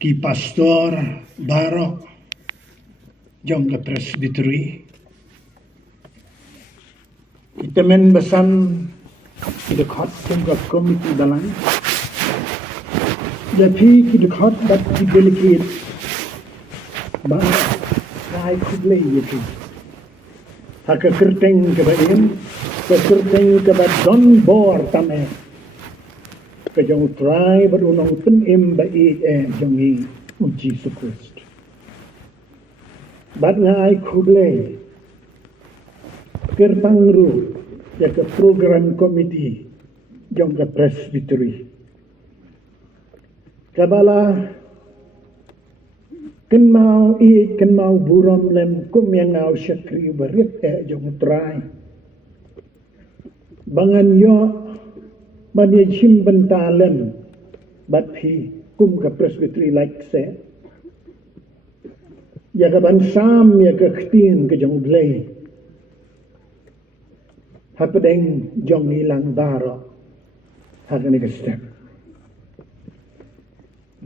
ki pastor Barok jong ke presbiteri kita men besan kita khot jong ke komiti dalang jadi kita khot dat ki delegate ba rai khuble yeti hak kerteng ke bain ke kerteng ke ba don bor tame ke jong try berunong pen em ba jong ni uji Christ bat ngai khuble kerpangru ya ke program komiti jong ke presbiteri kabala ken mau buram lem kum yang ngau syakri berit jong try bangan yo bani chim bentalem bat phi kum ke presbiteri like se ya ke ban sam ya ke khtin ke jong blei hapadeng jong ilang baro hakane ke step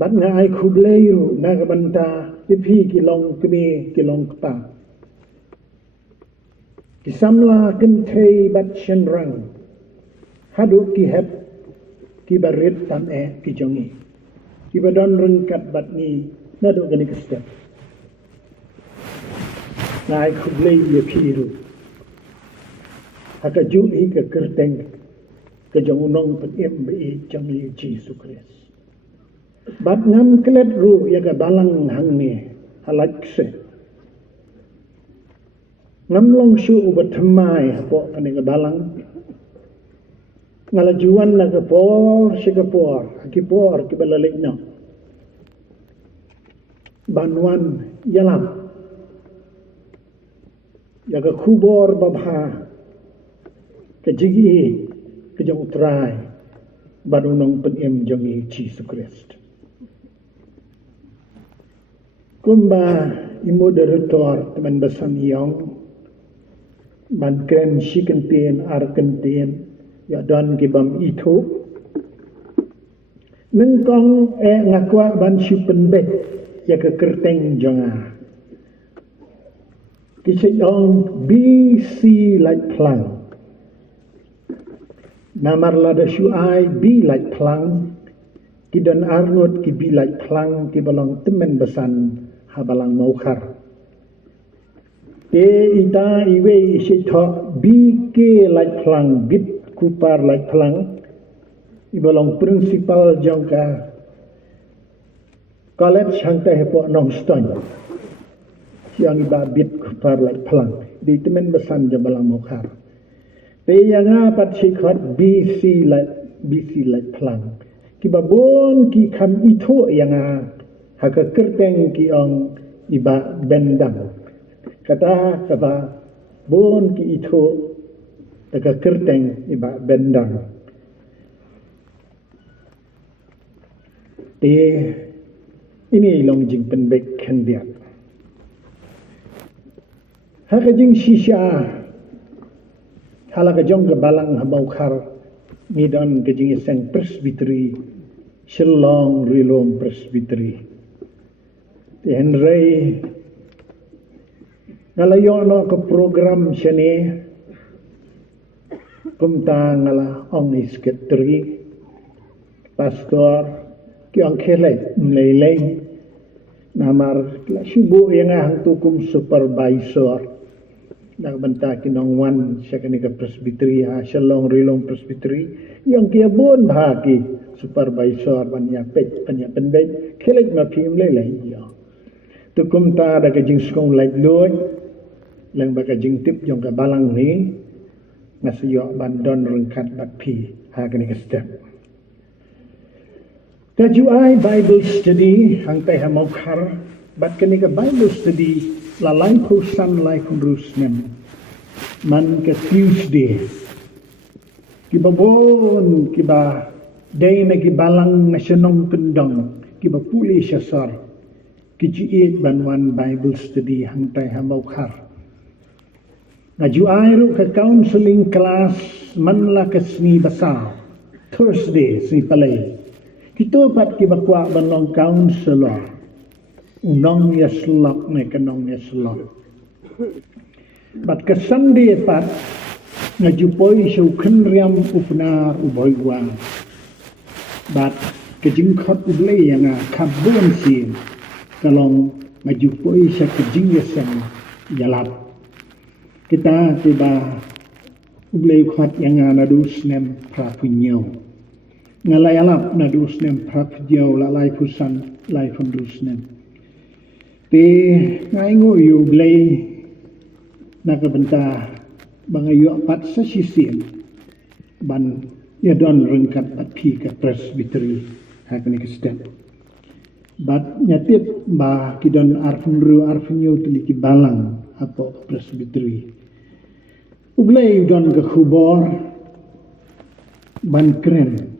bat ngai khublei ru na ke banta phi kilong kmi kilong pa kisamla ken thei bat chen rang hadu ki hep ki barit tam ki jongi ki badon rengkat bat ni nadu gani ke step ngai khublei ye phiru haka ju i ke kerteng ke jong unong pet em be jongi Jesus Christ bat ngam klet ru ya ga balang hang ni halak se ngam long shu ubat thamai po ane ga balang ngalajuan na kapor kipor kibalalik no banwan yalam yaga khubor babha kejigi kejong trai banunong penem jongi Jesus Christ kumba imoderator teman besan yong ban kren shikentien arkentien ya don kibam itu nengkong ngakwa ban syupen bet ya ke kerteng jonga kisayong BC like plang namar lada syuai B like plang kidan arnot ki B like plang kibalong temen besan habalang maukar ita iwe isito BK like plang bit kupar like pelang ibalong principal jangka college hangta hepo nong stone yang iba bit kupar like pelang di temen besan jabalang mokhar te yang apat sikhat BC like pelang kibabon ki kam itu yang haka kerteng ki ong iba bendang kata bon ki itu taga kerteng iba bendang ini long jing penbek kendiat haka jing shisha halaka jong ke balang habau khar ngidon ke jing iseng presbiteri Shillong rilom presbiteri Henry ngalayono ke program sene kumta ngala ong isketri pastor kiang khelai mlelei namar sibu yang hang tukum supervisor nak benta kinong wan sakani ke presbiteri Shillong rilong presbiteri yang kia bon bahagi supervisor banya pet banya penbet khelai ma phim lelei ya tukum ta da ke jing skong like loy lang baka jing tip jong ka balang ni nasiyo bandon rengkat bat pi hakani ke step kajuai Bible study hang tai hamaukar bat kani ke Bible study lalai pusan lai kurusnem man ke Tuesday kibabon kiba day na kibalang na syanong kendong kiba puli syasar kijiit banwan Bible study hang tai hamaukar ngajuai ru ke counseling class manla ke seni basal Thursday seni palai Kita pat kibakwa banlong counselor. Unong ya selok ne kenong ya selok. Bat kesan dia pat ngajupoi siu kenriam upnar uboi wang. Bat kejingkot ublei yang kabun sin. Kalong ngajupoi siya kejingyasan jalap. Kita tiba ublei kot yang nadus nem prapunyo. Ngalayalap nadus nem prapunyo lalai pusan lai fundus nem. Ti ngaingo yu ublei nakabenta bangayo apat sa sisim ban yadon rengkat at pi ka presbytery hakani ka step bat nyatip ba kidon arfunyo tuliki balang apo presbytery ublei don ka khubor ban kren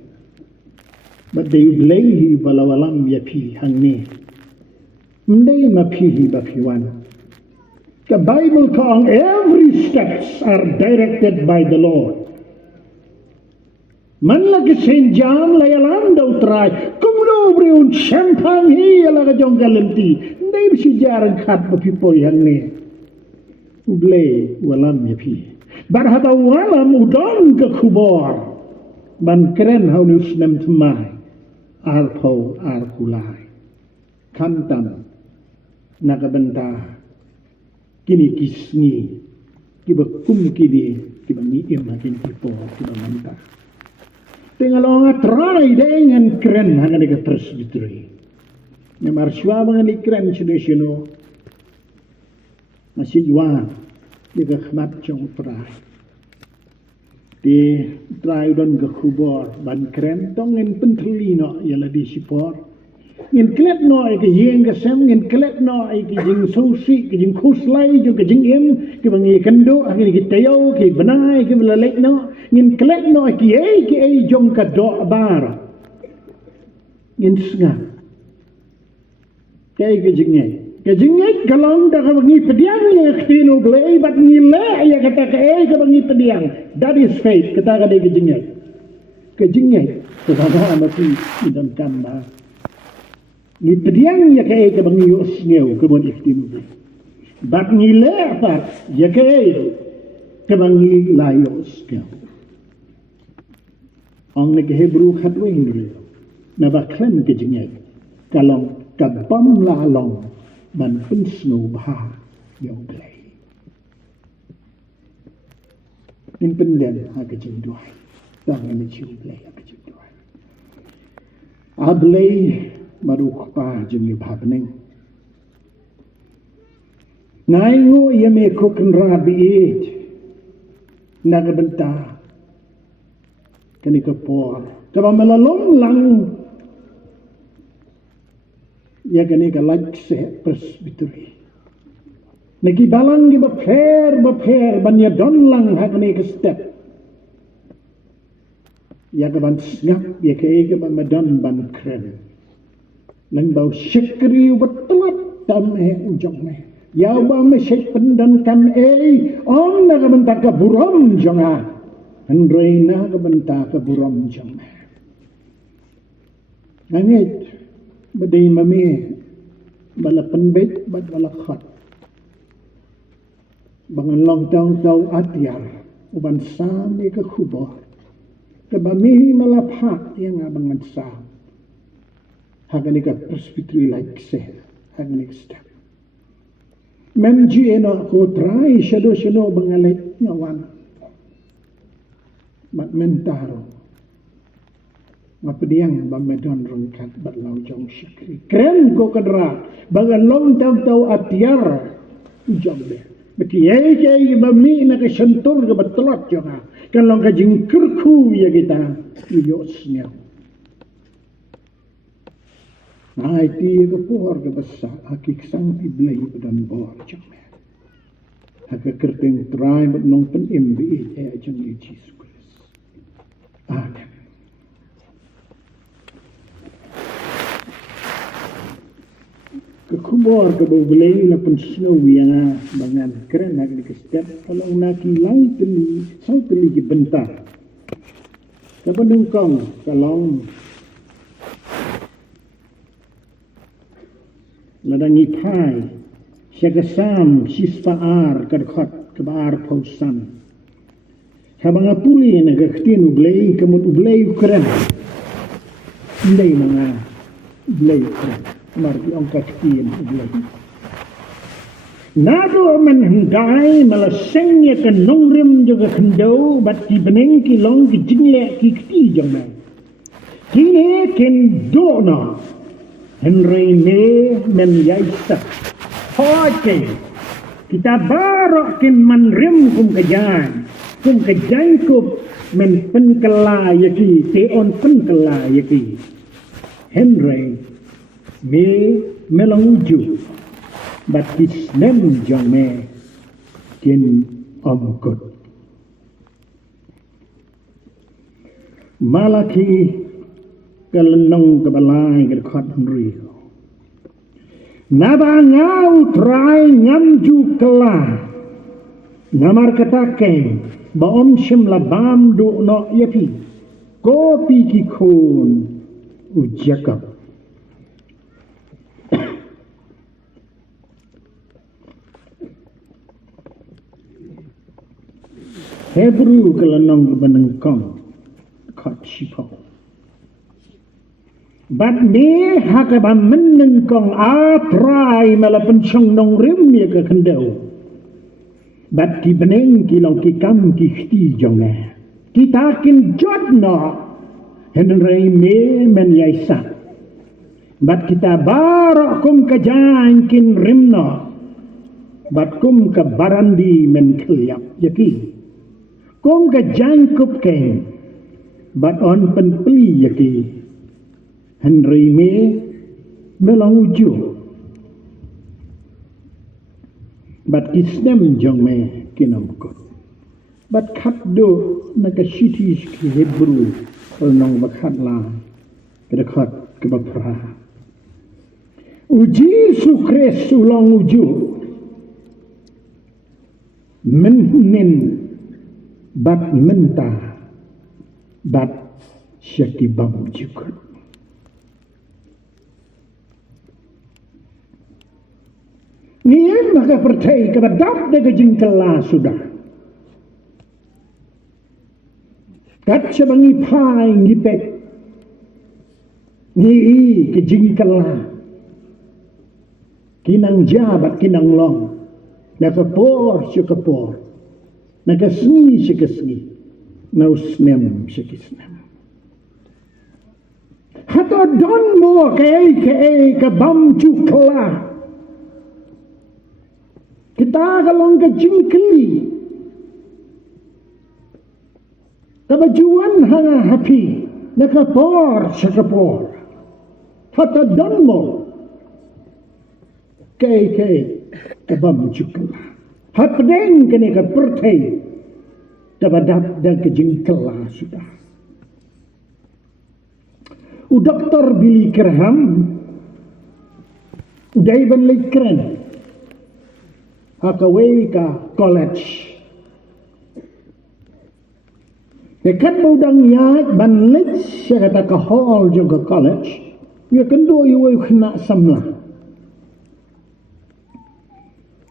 bat de ublei balawalam ya pi hangni mendai ma pi ba piwan. The Bible calls every steps are directed by the Lord. Man lagi Saint John layalan daw try. Kumlo briun champagne hi alaga jong galanti. Ndai bisi jarang kat papipoy hangne. Ublay walam yapi. Barhata walam udon ke kubor. Ban keren haunus nem temai. Arpo arkulai. Kantam nakabenta. Kini kisni kiba kum kini kiba niim hakin kipo kiba manta tengalonga try dengan keren hanga dega presbytery ne marswa bangan keren sedesino masih jual dega khmat chong try di try don ke khubor ban keren tongen pentelino yala di sipor ngin klet no ai ke yeng ke sem ngin klet no ai ke jing sosi ke jing khuslai jo ke jing em ke bangi kendo angin ke tayo ke benai ke belalek no ngin klet no ai ke jong ka do bar ngin snga ke jing kalong da ka bangi pediang ya ktino blei bat ngile ya kata ke bangi pediang that is faith kata ka de ke jing ke baba amati idam kamba ni pediang ya ke bangi yos ngeu ke bon iktinu bat ni le pat ya ke bangi layos ngeu ong ne ke hebru khatwe hindre na ba klem ke jingek kalong kabam la long ban pun snow ba yo play in penden ha ke jing duai tang ne chiu play ha ke jing duai ablay baru pa jeng bhabning nai ngo yeme kokn rabi nagabenta kani kapor kaba melalom lang ya kani ka se presbytery nagi balang gi bapher banya don lang ha kani ka step ya ka ban snap ya ka ban madon ban kren nang bau syekri betulat tam ujong me ya ba me syek pendan kan on na benta ka buram jonga andreina ka benta ka buram jong me ngit badai mame bala penbet bad bala khat bangan long tau atyar uban sa me ka khubor ka bami malaphat yang abangan sa haganika presbytery like say haganik step memji eno ko try shadow bangalet ngawan mat mentaro ngapediang bamedon rungkat batlau jong syakri keren ko kadra bagan long tau atyar ujong be beti ye bami na ka sentur ke betlot jonga kan long ka jingkurku ya kita yosnya Nah, itu keluar ke besar, hakik sang iblay dan bor jome. Hakik kerting try but nong pen imbi jeng Jesus Christ. Amen. Kekubor ke bawlay la pen snow yang bangan keren hakik step kalau naki lang teli sang teli bentar. Kapan kong kalau ladangi pai siagasam sispaar kadkhot kebar pausan habanga puli naga khtin ublei kamut ublei ukran indai manga ublei ukran margi ongka khtin ublei nado man hendai malasengnya ke nongrim juga kendau bat ki beneng ki long ki jingle ki khti jangma kini ken dona Henry me men yaisa hoke kita barok kin manrim kum kajan kup men penkela yaki teon penkela yaki Henry me melanguju batis nem jome kin omkut Malaki kelenong kebalai kerkhot Henry naba ngau try ngamju kela namar katake baom shimla bam do no yapi kopi ki khon ujakap Hebrew kelenong benengkong khot shipau Bat me hakaba menengkong atrai malapan chong nong rim ya ke kendau. Bat ki beneng ki long ki kam ki khti jonga. Kita kin jodno henrei me men yaisa. Bat kita barok kum kajan kin rimno. Bat kum ka barandi men kelyap yaki. Kum ka jangkup ken. Bat on penpeli yaki. Henry me melanguju bat kisnem jong me kinamkot bat khatdo nakashitis ki Hebrew nong bakhatla kedekhat kebapra uji sukres ulang uju menin bat menta bat syakibam juga Nian maka percaya kepada daga jingkela sudah. Kat sebangi pai ngipet. Ni ke jingkela. Kinang jabat kinang long. Naka por syukapor. Naka sni syukasni. Nausnem syukisnem. Hato don mo kay kabam chukla. Kita kalau ke jingkeli kebajuan hanga happy nakapor syakapor hata donmo kay kabam jukla hapdeng kene ka pertai kabadap dan ke jingkela sudah Dr. Billy Graham David Lekren hakaway ka college. Dekat budang yat banlit siya kata ka hall juga college. Ya kendo iwa kena samla.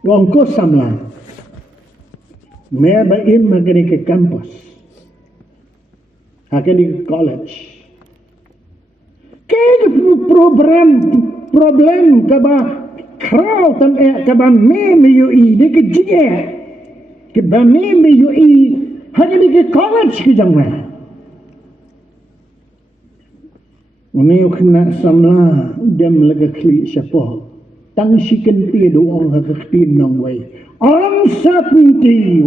Wangko samla. Mea baim magani ke campus. Hakani ke college. Kaya problem kaba Kral tam kaba me yui de ke jige ke ba me yui hanya di college ke jangwa uni kena samla dem laga kli siapa tang siken ti do ong ha khtin nong wai uncertainty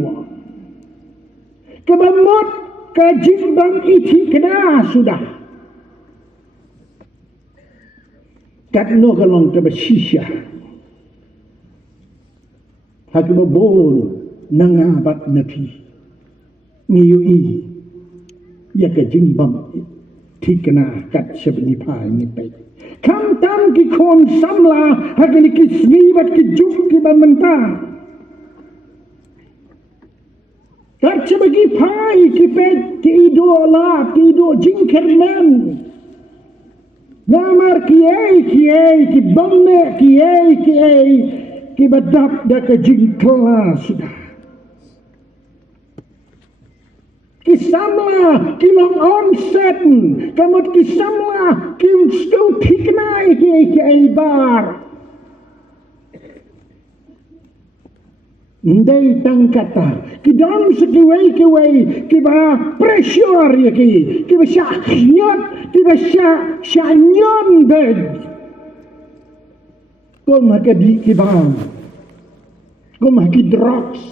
ke ba mot ka jibang iti kena sudah kat no kalong ke ba shisha Hakibabol nangabat napi ngiyui ya ka jingbam tikna kat sebni pa ni pe kam tam ki kon samla hakini ki snibat ki juk ki bamenta kat sebagi pai ki pe ki idola ki ido jingkermen Namar kiai ki bamne kiai ki badap da ke jingkla sudah. Kisamla kilong onsen kamut kisamla kim stu tiknai kiai bar. Ndai tangkata kidam sekiwai kiba pressure yaki kiba syanyot kiba syanyon bed kom hakadi kibam kom haki drugs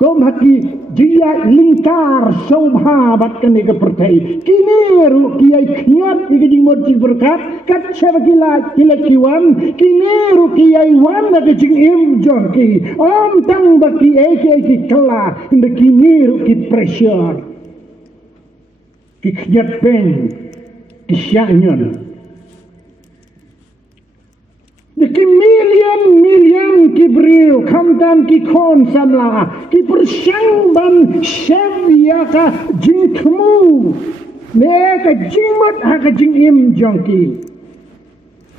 kom haki jia lingkar saubhabat kani ke pertai kineru kiai knyat iki mod berkat kat syabakila kiwan kineru kiai wan na jing im jonki om tang baki ki kala inda kineru ki pressure ki knyat pen ki syanyon ki million ki brio kamdan ki kon samla ki persyang ban syavia ka jingkmu ne ka jingmot ha ka jing im jongki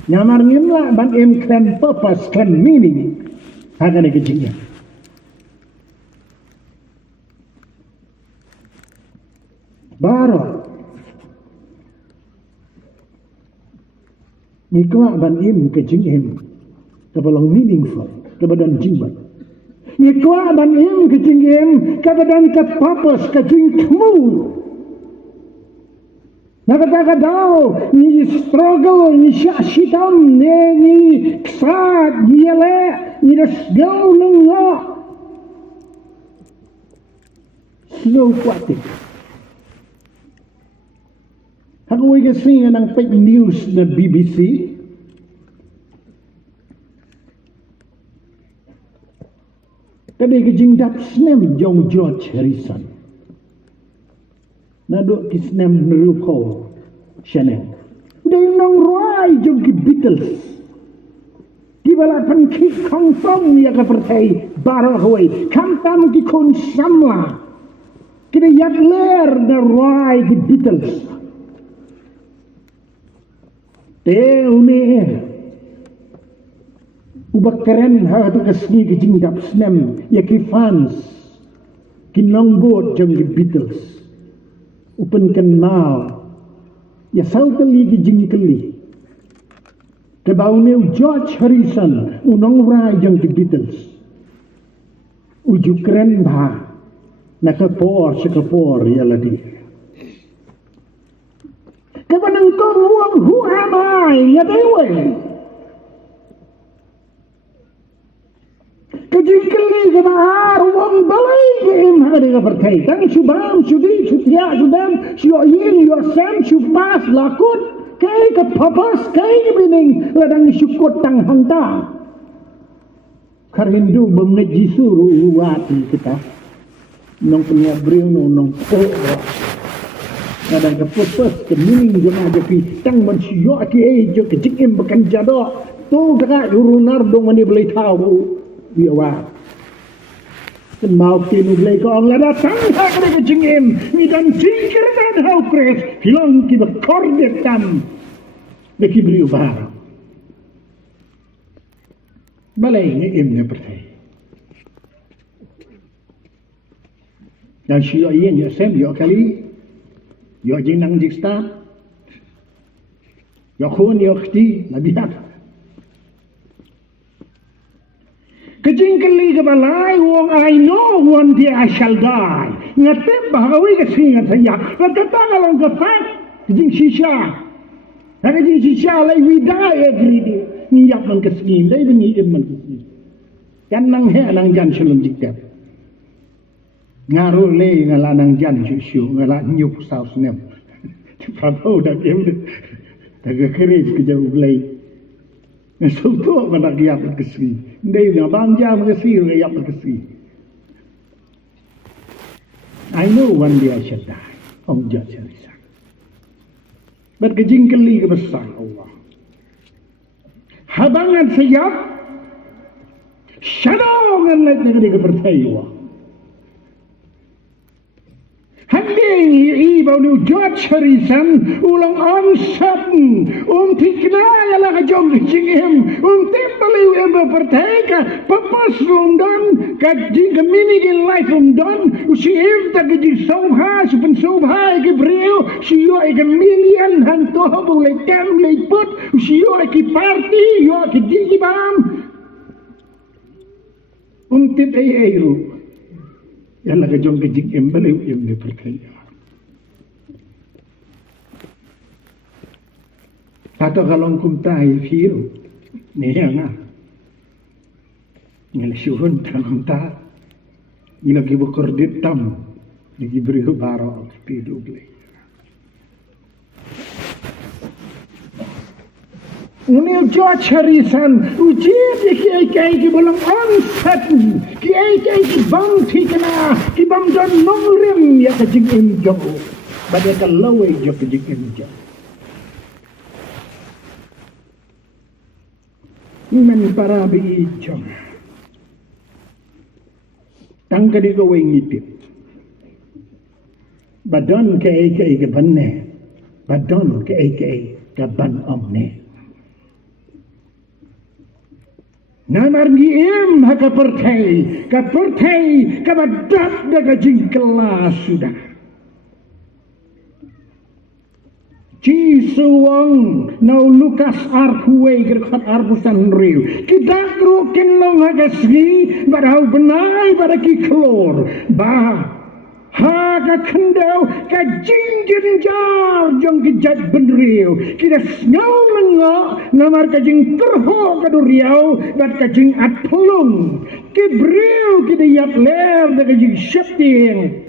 nyamar ngimla ban im klan purpose klan meaning ha ka ne ka jingya baro Nikwa ban im ke jing im kebalang meaningful kebadan jingbat. Nikwa ban im ke jing im kebadan ke purpose ke jing kemu. Nakata daw ni struggle ni syashitam ni ksad ni yale ni dasgaw nengwa. Slow kwatik. Ako ay kasi ng fake news na BBC. Kadai kejing dat snem jong George Harrison. Naduk kisnem neruko Chanel. Udah nong roy jong ki Beatles. Di balapan ki kongtong ya ka pertai barang hoi. Kamtam ki kon samla. Kida yak ler na roy ki Beatles. Une ubak keren ha tu kasni ke jingdap snem ya ki fans kinongbot jong di Beatles upen kenal ya sauteli ki jingkeli ke baune George Harrison unong rai jong di Beatles uju keren ba nakapor sekapor ya ladi kebanang kong wong who am I ya dewe kejingkeli kebaar wong balai im hadi ka pertai tang subam sudi sutia sudam sioyin yosem supas lakut kai ke papas kai bining ladang syukut tang hanta kar Hindu bemngeji suru wati kita nong punya brio nong kadang kepupus kemuning jemaah jepi tang mansio aki jo kejingim bekan jado tu kakak urunar dong mani boleh tahu dia wa kan mau kinu boleh ko ang lada tang hak ni kejingim ni dan jingkir dan hau kres hilang ki bekordet tam beki beliau barang balai ni imnya pertai dan sio yen yo sem yo kali yo jinang jiksta yo khun yo khti nabihat kejingkeli ke balai wong I know one day I shall die ngatem bahawi ke singa saya ngatetang along ke fat kejing shisha kejing shisha lai we die every day ngiyak man kesnim dai bengi man kesnim kan nang he nang jan selum jikat ngaruh le ngalanang jan syusyu ngalah nyuk saus nem prapo dak em dak keris ke jauh belai ngesuto mana giap kesri ndai na bangja kesri giap kesri I know one day I shall die om George Harrison but kejingkeli ke besar Allah habangan siap syadongan lagi ke percaya Handing bau ni George Harrison ulang onsaten tikna la ka jong jingem timbali eba perteka papas dan ka jing mini ke life dan si evta ke jing soha supen soha ke breo si yo ke million han to boleh tem le put si yo ke party yo ke digi bam tip airu yalla ka jong ke jing embale yem ne perteka atau kalau kumtai firu ni yang ngel syuhun tamta ilagi bukordit tam lagi beri baro tidu ble Unil George Harrison ujian ki bolang onset ki bang tikna ki bang don nongrim ya kajing imjo badai kalawai jo kajing imjo Iman para biijong tangka di gawe ngitip badon ke banne badon ke ban omne namar giem haka pertai ka badat daga jingkelas sudah Cisuwang nau Lukas arpuwe gerkat arpusan riu kita krukin nong hagasgi barau benai pada ki klor bah haga kendau ka jingjin jar jong ki jat benriu kita ngau lengo namar ka jing terho ka duriau bat ka jing atplung ki briu kita yap ler daga jing syepting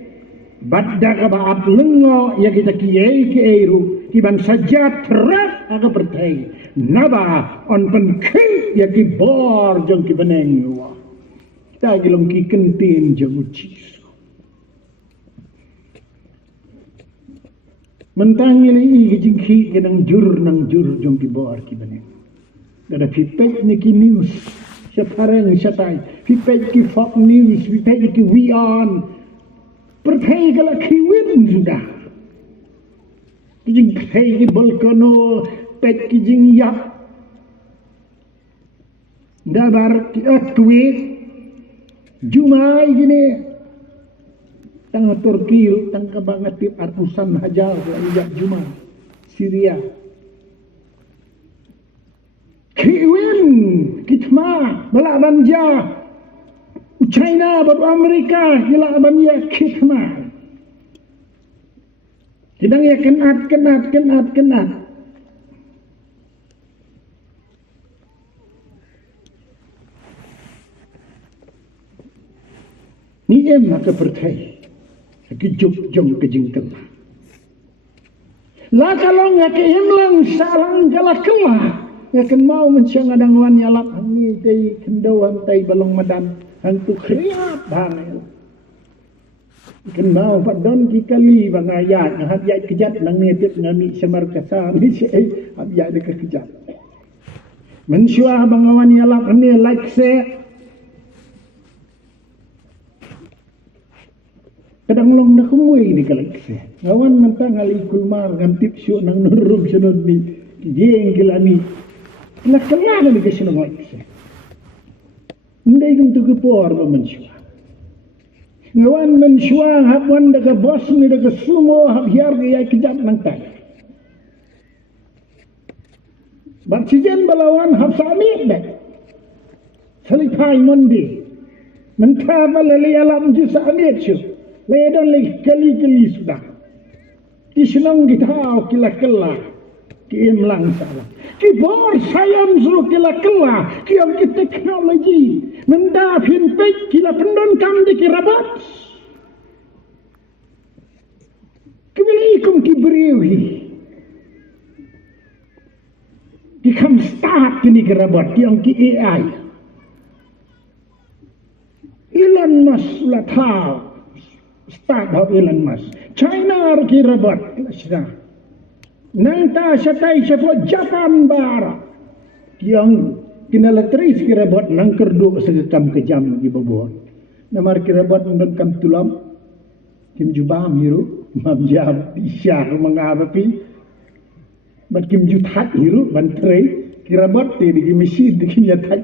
badda ka ba atlengo ya kita kiai kiairu Kiban saja terat aga pertai naba on penkai ya ki bor jong ki beneng wa ta gilong ki kentin jong ucis mentangili i jing ki gedang jur nang jur jong ki bor ki beneng ada pipet ni ki news separang satai pipet ki Fox News pipet ki We On pertai kala ki win sudah kijing pei bolkono pet kijing yap dabar ki atwe jumai gini tang Turki tang kabangat arpusan hajar yak juma Syria kiwin kitma balaban ja China baru Amerika hilaban ya kitma Kidang ya kenat. Ni maka pertai. Ki jong ke jingkel. La kalau ngake lang salang galak kelah. Ngaken mau mencang adang wan yalap ni tei kendauan tai balong madan hantu kriat bangel. Kan mau padon ki kali bang ayat ngah ayat kejat nang ni tip ngami semar kasa ni sei ayat de kejat mensyuah bang awan yalap ni like se kadang long na kumui di like se ngawan mentang ali kulmar ngam tip syu nang nurum sunod ni jeng kilani la kala ni kesino like se ndai gum tu por ba mensyuah ngawan mensyuang habwan daga bos ni daga sumo habhiar gaya kejap nang tay baksijen balawan habsamit dek salipai mondi mentaba lali alam jisa amit syu ledon li kali sudah kisnong gitau kila ki imlang salah ki bor sayam suruh kila ki am ki teknologi mendapin pek kila pendon kam di kirabat kemilikum ki beriwi ki kam start kini kirabat yang ki AI Elon Musk lah tahu start of Elon Musk China kirabat sudah nang ta satai sepo Japan bara yang kinalatris kirabot nang kerdo segekam kejam di bobon namar kirabot nang kam tulam kim jubam hiru mam jam isya mengapapi bat kim ju that hiru ban trei kira bot di masjid di kim ya that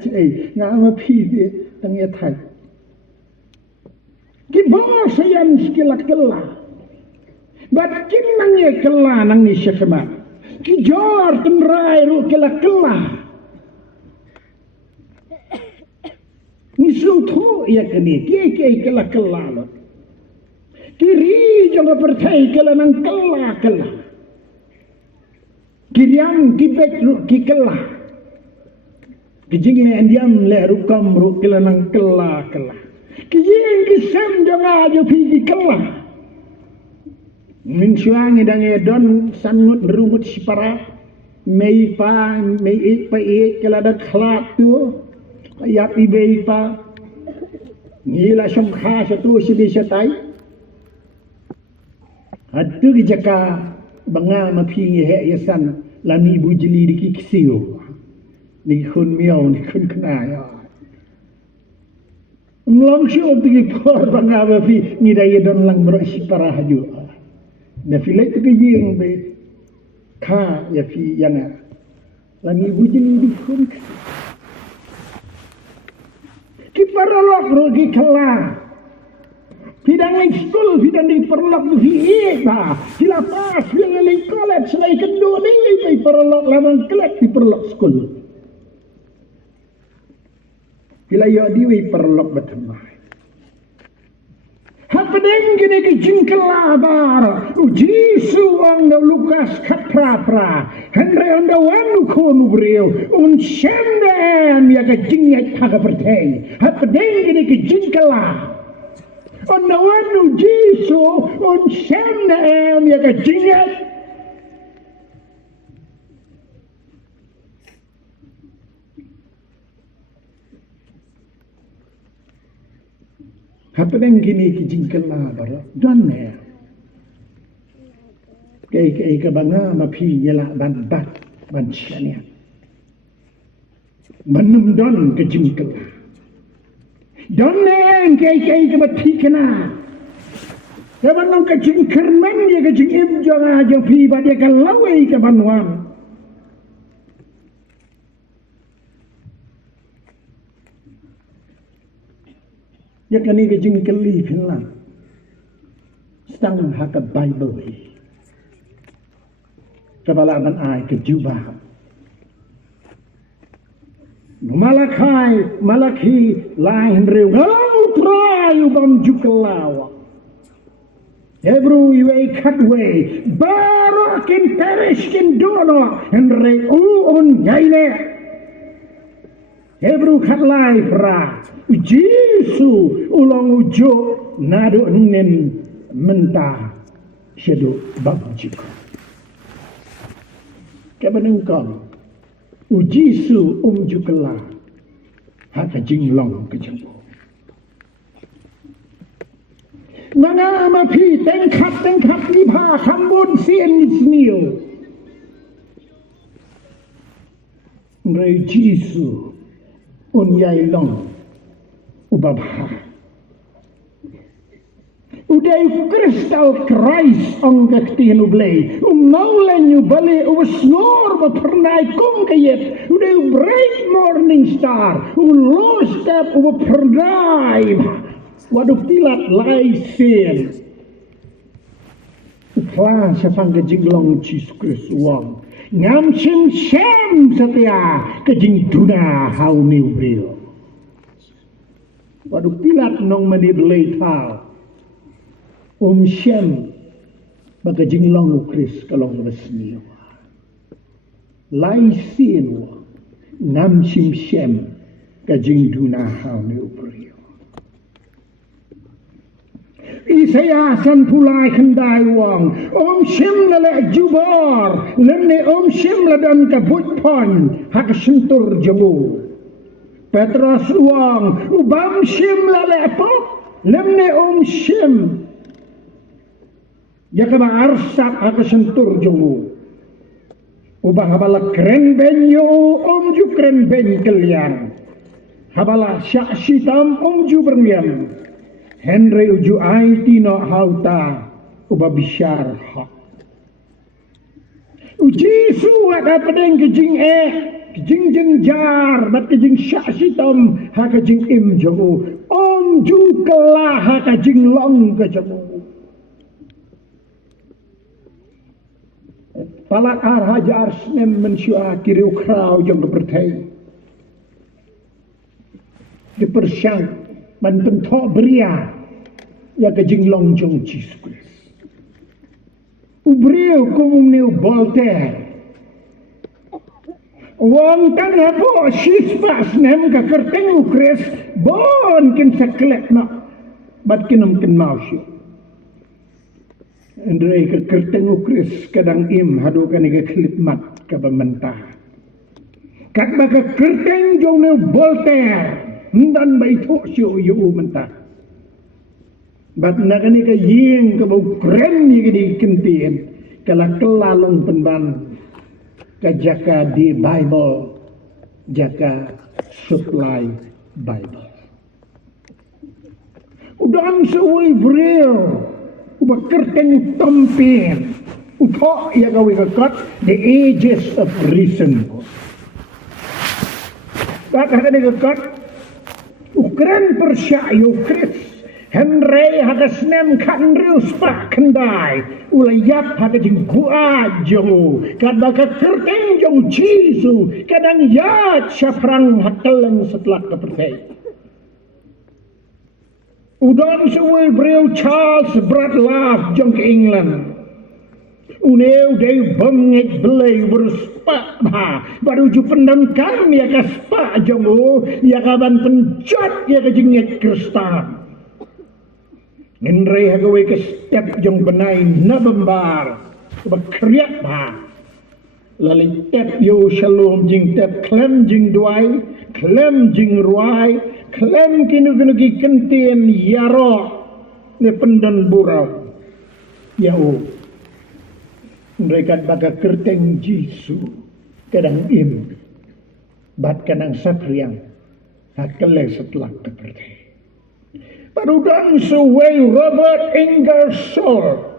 ngamapi di tang ya that ki bos yang skila bat kim nang ya kela nang ni syakma ki jor tenrai ru kela ni sutu ya kini ki kela lo kiri jangan percaya kela nang kela kiriam kibek ru kela kijing le andiam le rukam ru kela nang kela kijing kisam jangan aja pi kela min suang dang don sanut rumut sipara mei pa kela dak khlap tu ayat ibei pa ngila som khas tu si bisa tai adu jaka banga mapi he yasan lami bujli di kiksio ni khun miao ni khun khna ya mlong sio ti por banga mapi ni dai don lang bro sipara haju na filek ke jing be kha ya fi yana lami bujli di khun ki paralok ro ki kala bidang ling school bidang di perlok di ba di lapas bidang ling college selai kedua ni pai perlok lamang kelak di perlok school bila yo diwi perlok betamai hapadeng gini ke jingkela bar Jisu ang da Lukas kaprapra Henry anda wanu konu breu un shendem ya ke jingyat haga perteng hapadeng gini ke jingkela anda wanu Jisu un shendem ya ke jingyat hapadeng gini ke jingkela bar donne kay kabanga mapi yala ban bat ban syania manum don ke jingkela donne kay kabati kana kaban nong ke jingkermen ya ke jingib jonga jo pi ba dia kalawai ke banwam ya kani ke jingkeli pinlang stang haka bible kebalaban ay kejubah Malaki lain reu ngalau trayu bam jukelawa Hebrew iwe katwe barakin perishkin dono henre uun yaile Hebrew katlai pra Jisu ulang ujo nado nen mentah syedu bam jukelawa kebenengkong ujisu jukela haka jinglong kejembo mana mapi tengkat lipa kambun sien isnil ngai jisu yai long ubabha Udai kristal Christ ang kaktihan ublay. Umaulan nyo bali snor ba pernay kong kayet. Udai bright morning star. Low step uwa pernay. Waduk tilat lay sin. Ukla sa fang kajinglong Jesus Christ wang. Ngam sem satia kajing tuna hau ni ubril. Waduk tilat nong manid lay tau. Shem baka jinglong Chris kalong resmi lai sin nam sim shem ka jing duna hau ni uprio Isaya san pulai kendai wang shem lale jubar lene shem ladan ka butpon hak sentur jamu Petros wang ubam shem lale pop lene shem ya kaba arsak aku sentur jongu ubah habala keren benyo ju keren ben kalian habala syak sitam ju bermiam Henry uju aiti no hauta ubabishar hak. Ujisu ada pedeng kejing kejing jengjar, bat kejing syasitom ha kejing im jamu. Om ju kelah ha kejing long ke jamu. Palak ar hajar snem mensyua kiri ukrau jong kepertai. Dipersyang man pentok beria ya kejing long jong Jesus. Ubriu kumumneu Voltaire. Wong tan hapo sispas nem ka kerteng ukres bon kin saklek na bat kinum kin mausi. Andrei ka kerteng ukres kadang im hadu kan ke klip mat ka bamantah. Kat ba ka kerteng jong neu Voltaire dan baito syo yu mentah. Bat nakani ka ying ka bau kren ni di kentien kala kelalung penban ka jaka di Bible jaka supply Bible. Udan suwi bril uba kerteng tampin utok ya gawe kakat the ages of reason. Bat nakani kakat ukren persyayo Kris Henry hadas nem kan rius pak kendai ulayap hadas jing gua jo kada ka kerteng jong Jisu kadang ya syafrang hakeleng setelah kepercayaan. Udan suwe breu Charles Bradlaugh jong ke England. Uneu dei bengek belai beruspak baru ju pendangkan ya kaspak jongo ya kaban penjat ya kejinget kristan. Ngendrei hagawe ke step jong benai nabembar bekriat lali tep yo shalom jing tep klem jing duai klem jing ruai klem kinu ki kentien yaro ne pendan burau yau mereka baga kerteng Jisu kadang im bat kanang sapriang hakele setelah kepercayaan. Parudan suway Robert Ingersoll.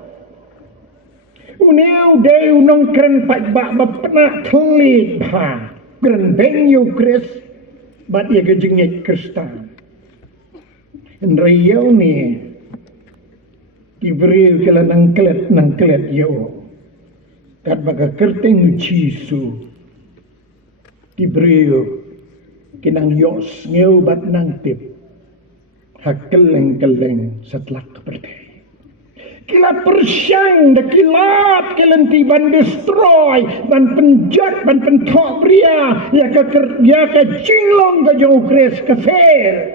Uneu deu nong kren pat bak bapena klit ba. Kren benyu Kris bat ya kejingit Kristan. Enrayau ni diberi kala nang klet yo. Kat baga kerteng Jisu diberi kinang yos ngeu bat nang tip. Hakeleng-keleng setelah kepercayaan. Kila persyang da kilat kelenti ban destroy ban penjat ban pentok pria ya ka jinglong ka jauh Kris ka fair.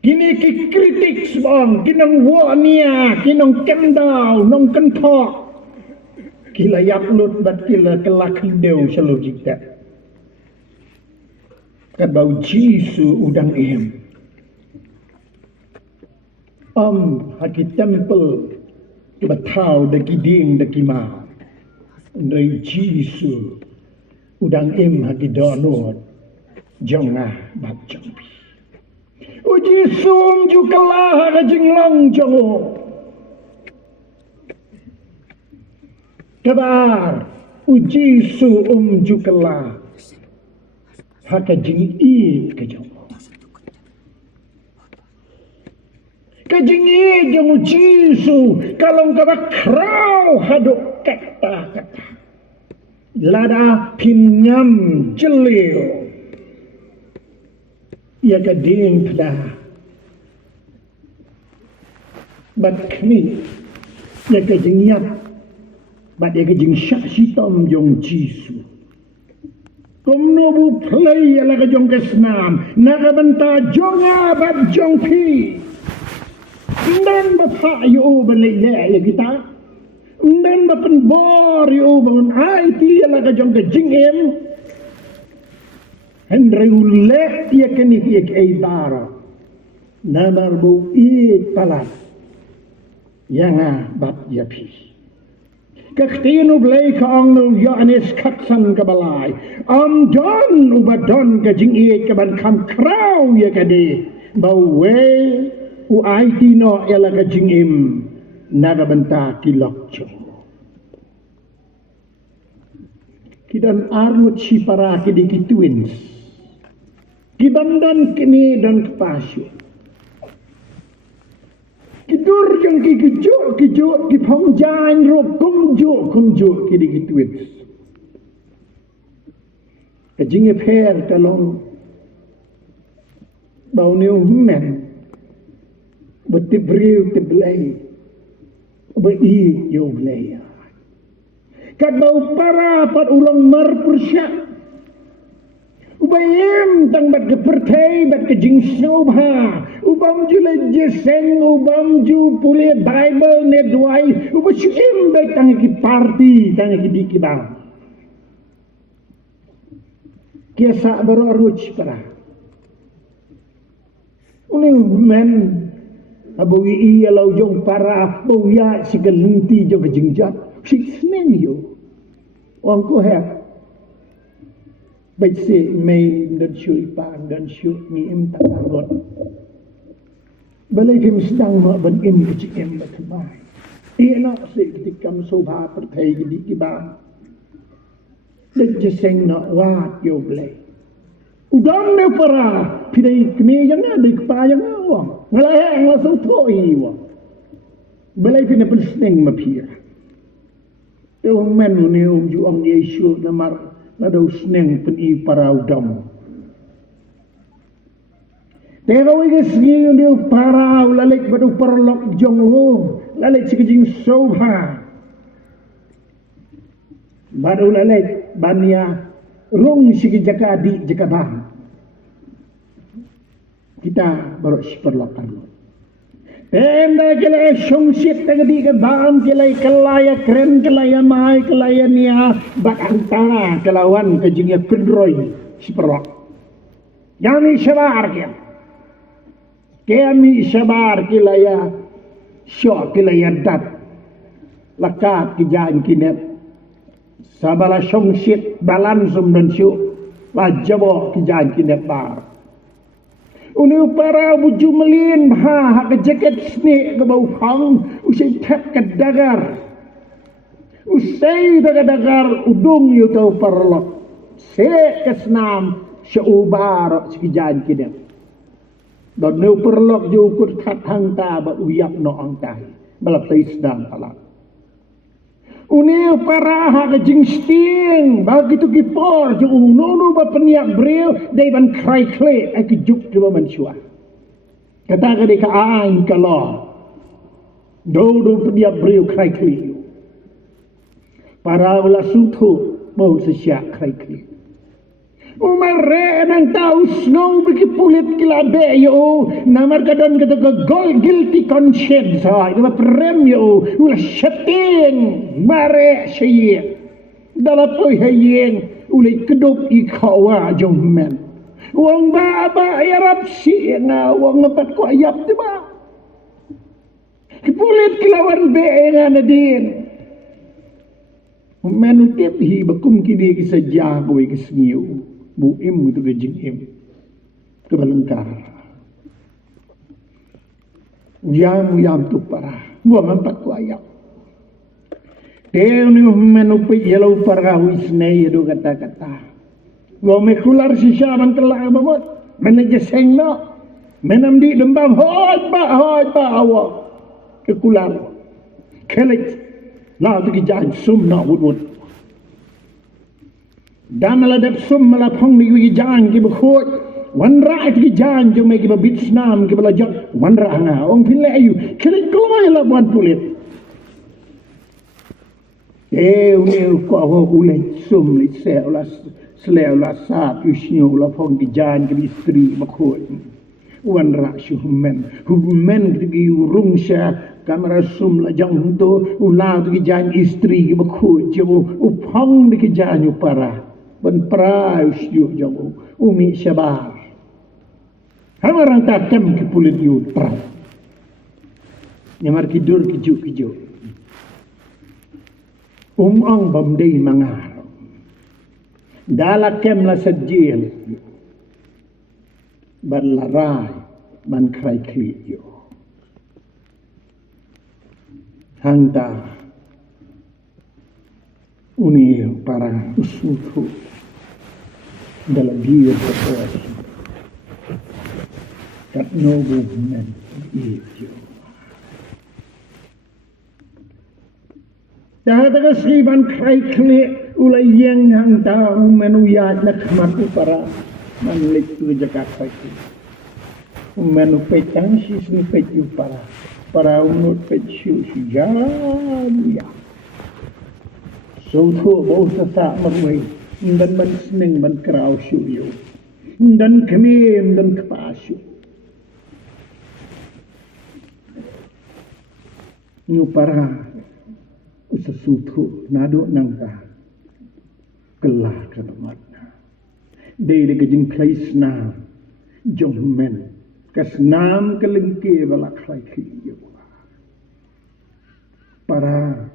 Kini ki kritik sebang kinang wania kinang kendau nong kentok kila yaplut bat kila kelak hidau selalu jikta. Kabau Jisu udang im. Haki tempel kebatau daki ding daki mau. Dari Jisu udang im haki donut jongah bat jongpi. Ujisum jukalah haka jinglong jongo. Kabar Ujisu jukalah haka jing i kejong. Kejing i jong Jisu kalong kabak krau haduk kata. Lada pinyam jelio. Ya kading pada. Bat kini ya kejing yap. Bat ya kejing syak sitom jong Jisu. Kumnobu play ala ka jong kesnam nakabanta jonga bat jong pi ndan bapa yo belele ya kita ndan bapen bor yo bangun IT ala ka jong ke jingem Henry ulet ya keni ya ke bara namar bu it palat yang bat ya pi Kakhtinu blay ka angno Yohanes katsan kabalay. Don ubadon ka jing iit ka ban kam kraw ya kade. bawe u ai tino ela ka jingim naga benta kilok chong kidan armut si para kidiki twins kibandan kini dan kepasyo kidur yang kijo kipongjain ro kumjo kidiki twins kajinge per kalong bau niu men betibriu teblei bei yo blei kat bau para pat ulang mar pursya ubayem tang bat kepertai bat kejing sobha ubam ju jeseng ubam ju pule bible ne duai ubashim bat tang ki party tang ki dikibang kiasa baru aruch para uni men abawi iya lau jong para bauya sigalenti jo kejingjat sisnen yo orang ko ha baik se mai dan shui pan dan shui ni im tak rot balai film sedang ma ban im kecim batbai ina se ketikam sobha perthai di kiba lek jeseng na wat yo blai udam ne para pidai kme yang ada kpa yang awang ngalai langsung thoi wa balai pina penseng ma pia eu men ne ju ang yesu namar na daw sneng peni para udam pero iges ni dia para lalek badu perlok jong ho lalek sikijing sobha badu lalek bania rong sigi jaka di jaka bang kita baru seperlakan enda kelai songsit tadi ke bang kelai kelaya keren kelaya mai kelaya nia bak antara kelawan kejingnya kendroi seperlak yani sabar ke kami sabar kelaya syok kelaya dat lakat kijan kinet sabala songsit balansum dan syuk lajabo kijan kinet bar uni para buju melin ha ke jaket sne ke bau hang usai tak ke dagar usai dagar udung yu tau perlok se kesnam seubar sekijan kinet dan neu perlok ju kut khat hang ta ba uyap no angtai balap tai sedang palak uni para ha ke jing sting begitu kipor ju nono ba peniak breu dai ban krai kle ai ke juk tu man shua kata ke ka ain kalo do peniak breu krai kle para wala sutu mau sesyak krai kle umare nang tau snow biki pulit kilabe yo namar kadon kata ke gol guilty conscience ha ila prem yo ula shating mare sye dalapoy hayeng ula kedup ikawa jong men wong baba yarap si na wong ngepat ko ayap tiba kipulit kilawan be nga din men utip hi bakum kini kisajah boy kisniu buim itu kejing kebalengkar uyam tu para gua mampat ku ayam teu ni menupi yelau para wisne yedo kata gua mekular si syaman kelak babot meneje sengno menam di dembam hoi ba awak kekular kelik la tu kijan sumna wud dan maladap sum malapong ni wi jang ki bkhot wanra ki jang jo me ki babit snam ki balajak wanra nga ong phile ayu kele kloy la ban pulit uni ko ho ule sum li seola sa pisnyo la pong ki jang ki istri bkhot wanra shumen ki urung sha kamera sum la jang to ula ki jang istri ki bkhot jo upong ki jang para ban praus yu jago umi sabar hamarang tatem ki pulit yu pra nyamar kidur kijo ang bamdei mangar dala kem la sajil ban larai man krai klio hangta uni para usutu dalam dia berkuasa kat nobu men itu dah sriban krai kli ulai yang hangta menuyat nak matu para manlik tu Jakarta itu menu petang sisni petu para umut petu jalan ya so tu bau sasa mermai dan man seneng man kerau syuyu dan kemim dan kepasu nu para ususutu nado nangta kelah katamatna dari kejing place na jong men kas nam kelengke balak lagi para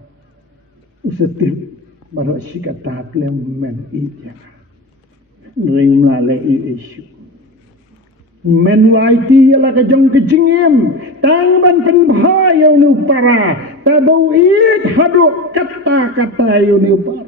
usatif baru sikata plem men ija ring lale isu men waiti ala kejong kejingim tangban penbhayo nu para tabau it haduk kata-kata yo nu para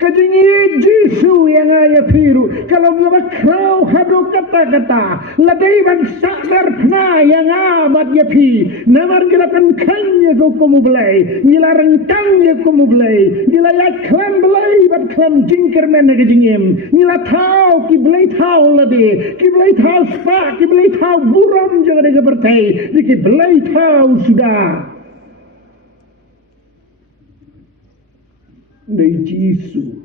kajingi Jisu yang ayah piru kalau berkerau haduk kata-kata ladai ban sakar pna yang abad ya pi namar gelakan kanya ko kumu belai gila rentangnya kumu belai gila ya klan belai bat klan jingkir mena kajingim gila tau ki belai tau ladai ki belai tau spa ki belai tau buram jangan ada bertai ki belai tau sudah dari Jisu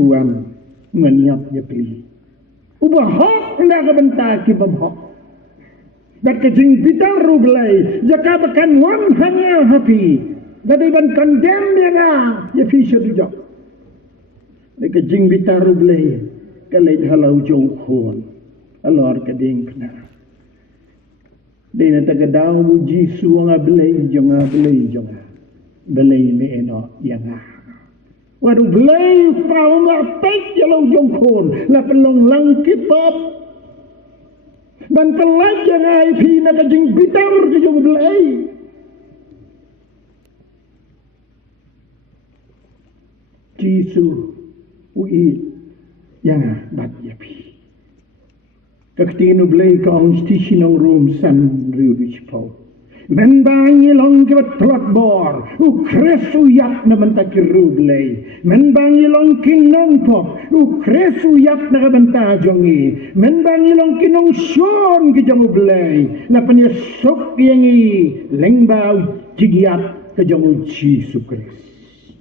uang ngeniap ya pilih ubah hak ndak kebentar ki babhak dat kejing bitar ruglai jaka bekan wan hanya happy dari ban condemn dia ya fi syadujak de kejing bitar ruglai kalai halau jong khon alor keding kena dina tagadau Jisu ngablai jong belai me eno yang waduh belai pau la pek jalau jongkon la pelong lang kitop dan pelaj yang ai pi na kajing bitar ke jong belai Jisu ui yang bat ya pi kaktinu belai konstitusi nong room san riu dispau men bangi long kebat plot bor ukresu yak na bentakir rublay men bangi long kinong pop ukresu yak na benta jongi men bangi long kinong shon ke jongu blay na panya sok yangi lengbau jigiat ke jongu Jisu Kristus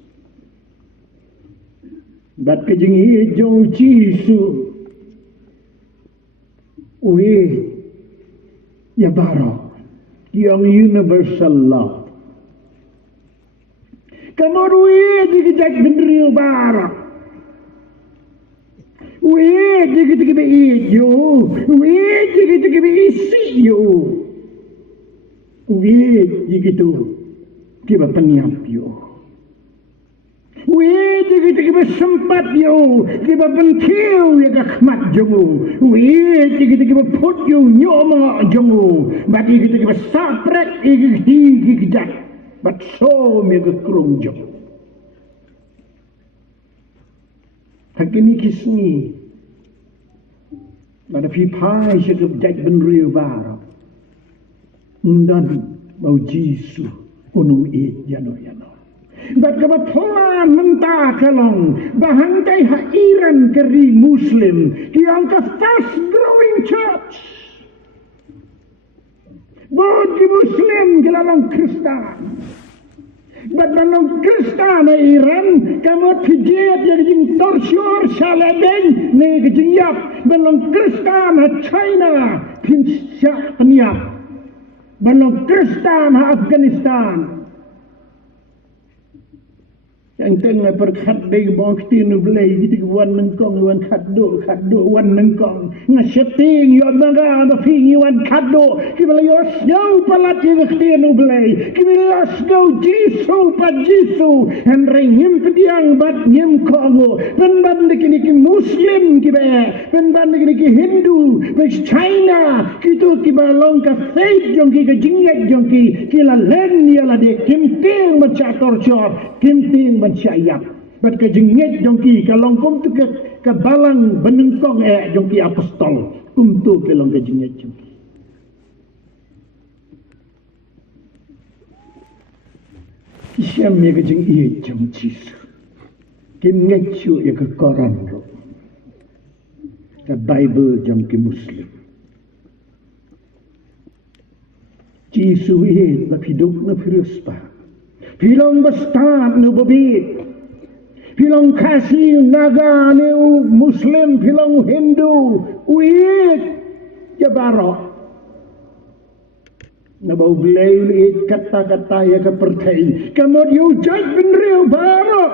bat ke jingi jongu Jisu uwe ya barok yang universal law. Kamu ruwe dikejak bendrio barak. Uwe dikejak be ijo. Uwe dikejak be isi yo. Uwe dikejak kiba peniap yo. Uwe dikejak be sempat yo. Kiba bentiu ya kakmat jongu. Uwe dikejak be put yo nyoma jongu. Bagi kita saprek ikijak bat so mega krungjong hakini kisni pada pipai syakab jak benriu bara undan mau Jisu unu yano bat kabat pelan mentah kalong bahantai hairan keri Muslim yang ke fast growing church bagi Muslim kelalong Kristen. Bat balong Kristen Iran kamu tijet yang jing torsyur salabeng ne kejing yap balong Kristen China pinsya penyap balong Kristen Afghanistan Teng berkat dari bawah tinu belai gitu wan nengkong wan kado wan nengkong ngaseting yo naga na fingi wan kado kibala yo snow palat yo tinu belai kibala snow jisu pa jisu and ringim pediang bat nyem kongo ben ban dikini muslim kibe ben ban dikini hindu bes china kitu kibalong ka faith jongki ka jinget jongki kila len ya la de kimting macator chor kimting mancayap bat ka jinget jongki kalong kum tu ka balang benengkong jongki apostol kum tu kalong ka jinget jongki siam ya ka jing ie jong jisu kim ngechu ya ka koran ro ka bible jongki muslim jisu ie la piduk na firuspa Pilong bestat nu bebit, pilong kasih naga nu Muslim, pilong Hindu, uit jabarok. Nabau belai uit kata-kata ya kepertai, kamu diujat benriu barok.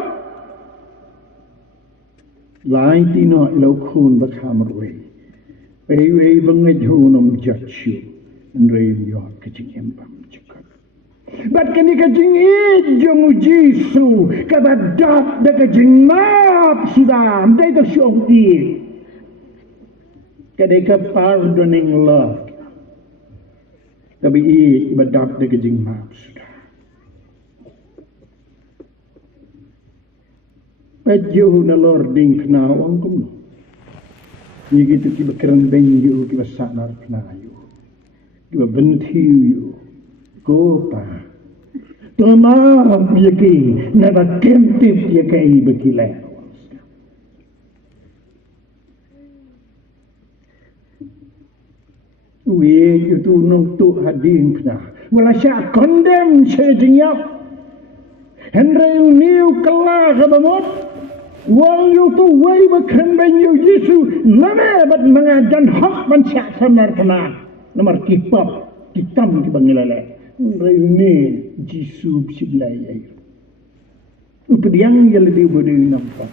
Lain tino ilau kun bakamrway, wei bangajunum jatsu, nrei yot kecing empam cekak. Bat kini kajing ijong jisu kabadap da kajing map sudah dai da syong i kadai ka pardoning love tapi i badap da kajing map sudah pajo na lording knawang kum ni gitu ki bakaran benju ki basanar knayu ki bentiu Kopa Tamam yaki Naba kemtif yakai bakilay Uye yutu nung tu hadin pna Wala siya condemn siya jinyap Henry uniu kala kabamot Wang yutu way bakran banyu Yesu Name bat mga janhak man siya samar pna Namar kipap Kitam kibangilala Rayune Jisu siblay ay. Upadiang yaladi bodai nampak.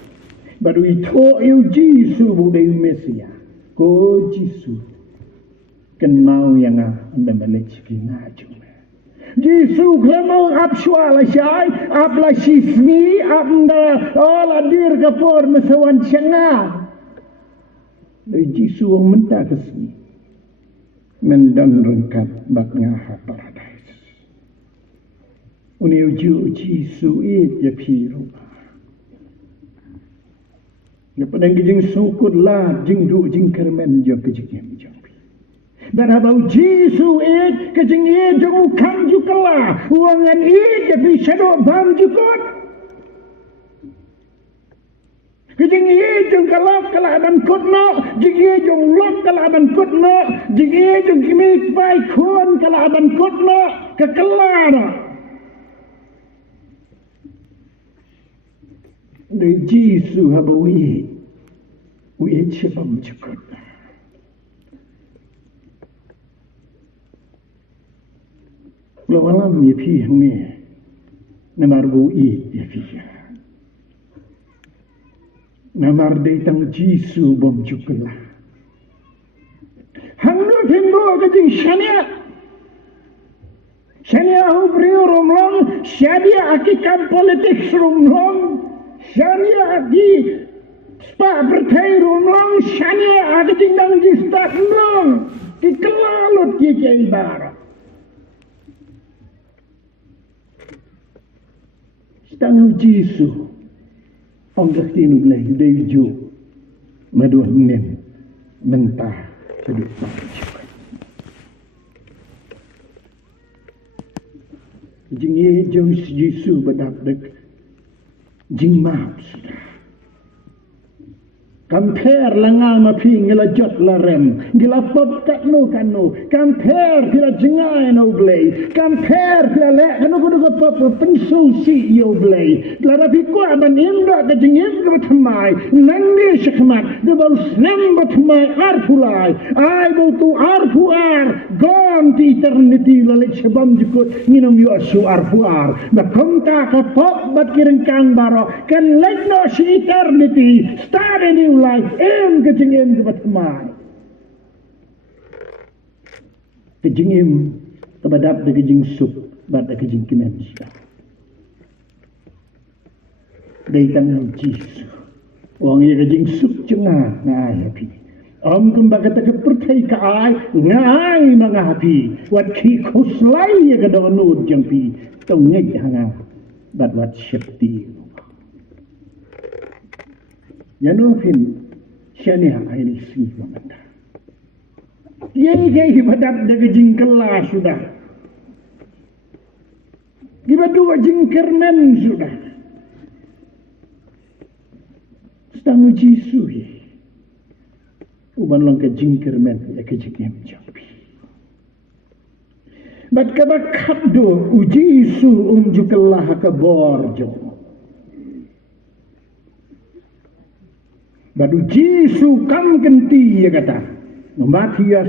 Baru itu Jisu bodai Mesia. Ko Jisu kenal yang anda meleciki ngajung. Jisu kenal absuala syai, abla sisni, abda oladir kapor mesawan syanga. Jisu wong mentah kesini. Mendan rengkat bak ngaha paradise. Uniu Jisu ya piru. Ya padang jing sukut la jing du jing kermen jo kejing jong. Dan abau Jisu kejing jong ukam jukala. Uangan ya pi shadow bam jukot. Kejing jong kalaban kutno, jing jong lok kalaban kutno, jing jong kimi pai kun kalaban kutno kekelara. Dari Jisu haba wih syabam cukut. Lawalam ya pih me, namar wih ya pih. Namar datang Jisu bom cukutlah. Hangdo timbo kajing Syania hubrio romlong, syania akikam politik romlong. Syania di spa bertai romlong, syania ada tinggal di spa romlong, di kelalut di kaibar. Stang Jisu, onggah tinu belai deju, maduh nen mentah sedih macam. Jingi jom Jisu berdap dek. Jing maaf sudah. Kamper langal mapi ngila jot la rem, ngila pop kanu, kamper kila jengai no blay, kamper kila le kanu kudu pop pensu si yo blay, la rapi ko aban imda ka jengim ka batmai, nandi shikmat, de bal snem batmai arfulai, ai bo tu arfuar, gone to eternity la le chabam jikut nginum yo asu arfuar, na komta ka pop bat kireng kang baro, kan let no si eternity, start a new life, kejengim ke batmai. Kejengim kebadap de kejeng sup, bat de kejeng kimen sia. Dei tang Jisu. Wong ye kejeng sup cenga ngai api. Om kembang kata ke pertai ka ai ngai manga api. Wat ki khoslai ye ka donut jampi. Tong ngej hanga bat wat syepti. Yanufin Syani aini si mamanda. Ye badap daga jingkela sudah. Giba dua jingkermen sudah. Sedang Jisu ye. Uban lang ke jingkermen ya ke jingkem jampi. Bat kabakat do Jisu jukelah ke borjo. Badu Jisu kam kenti ya kata Matias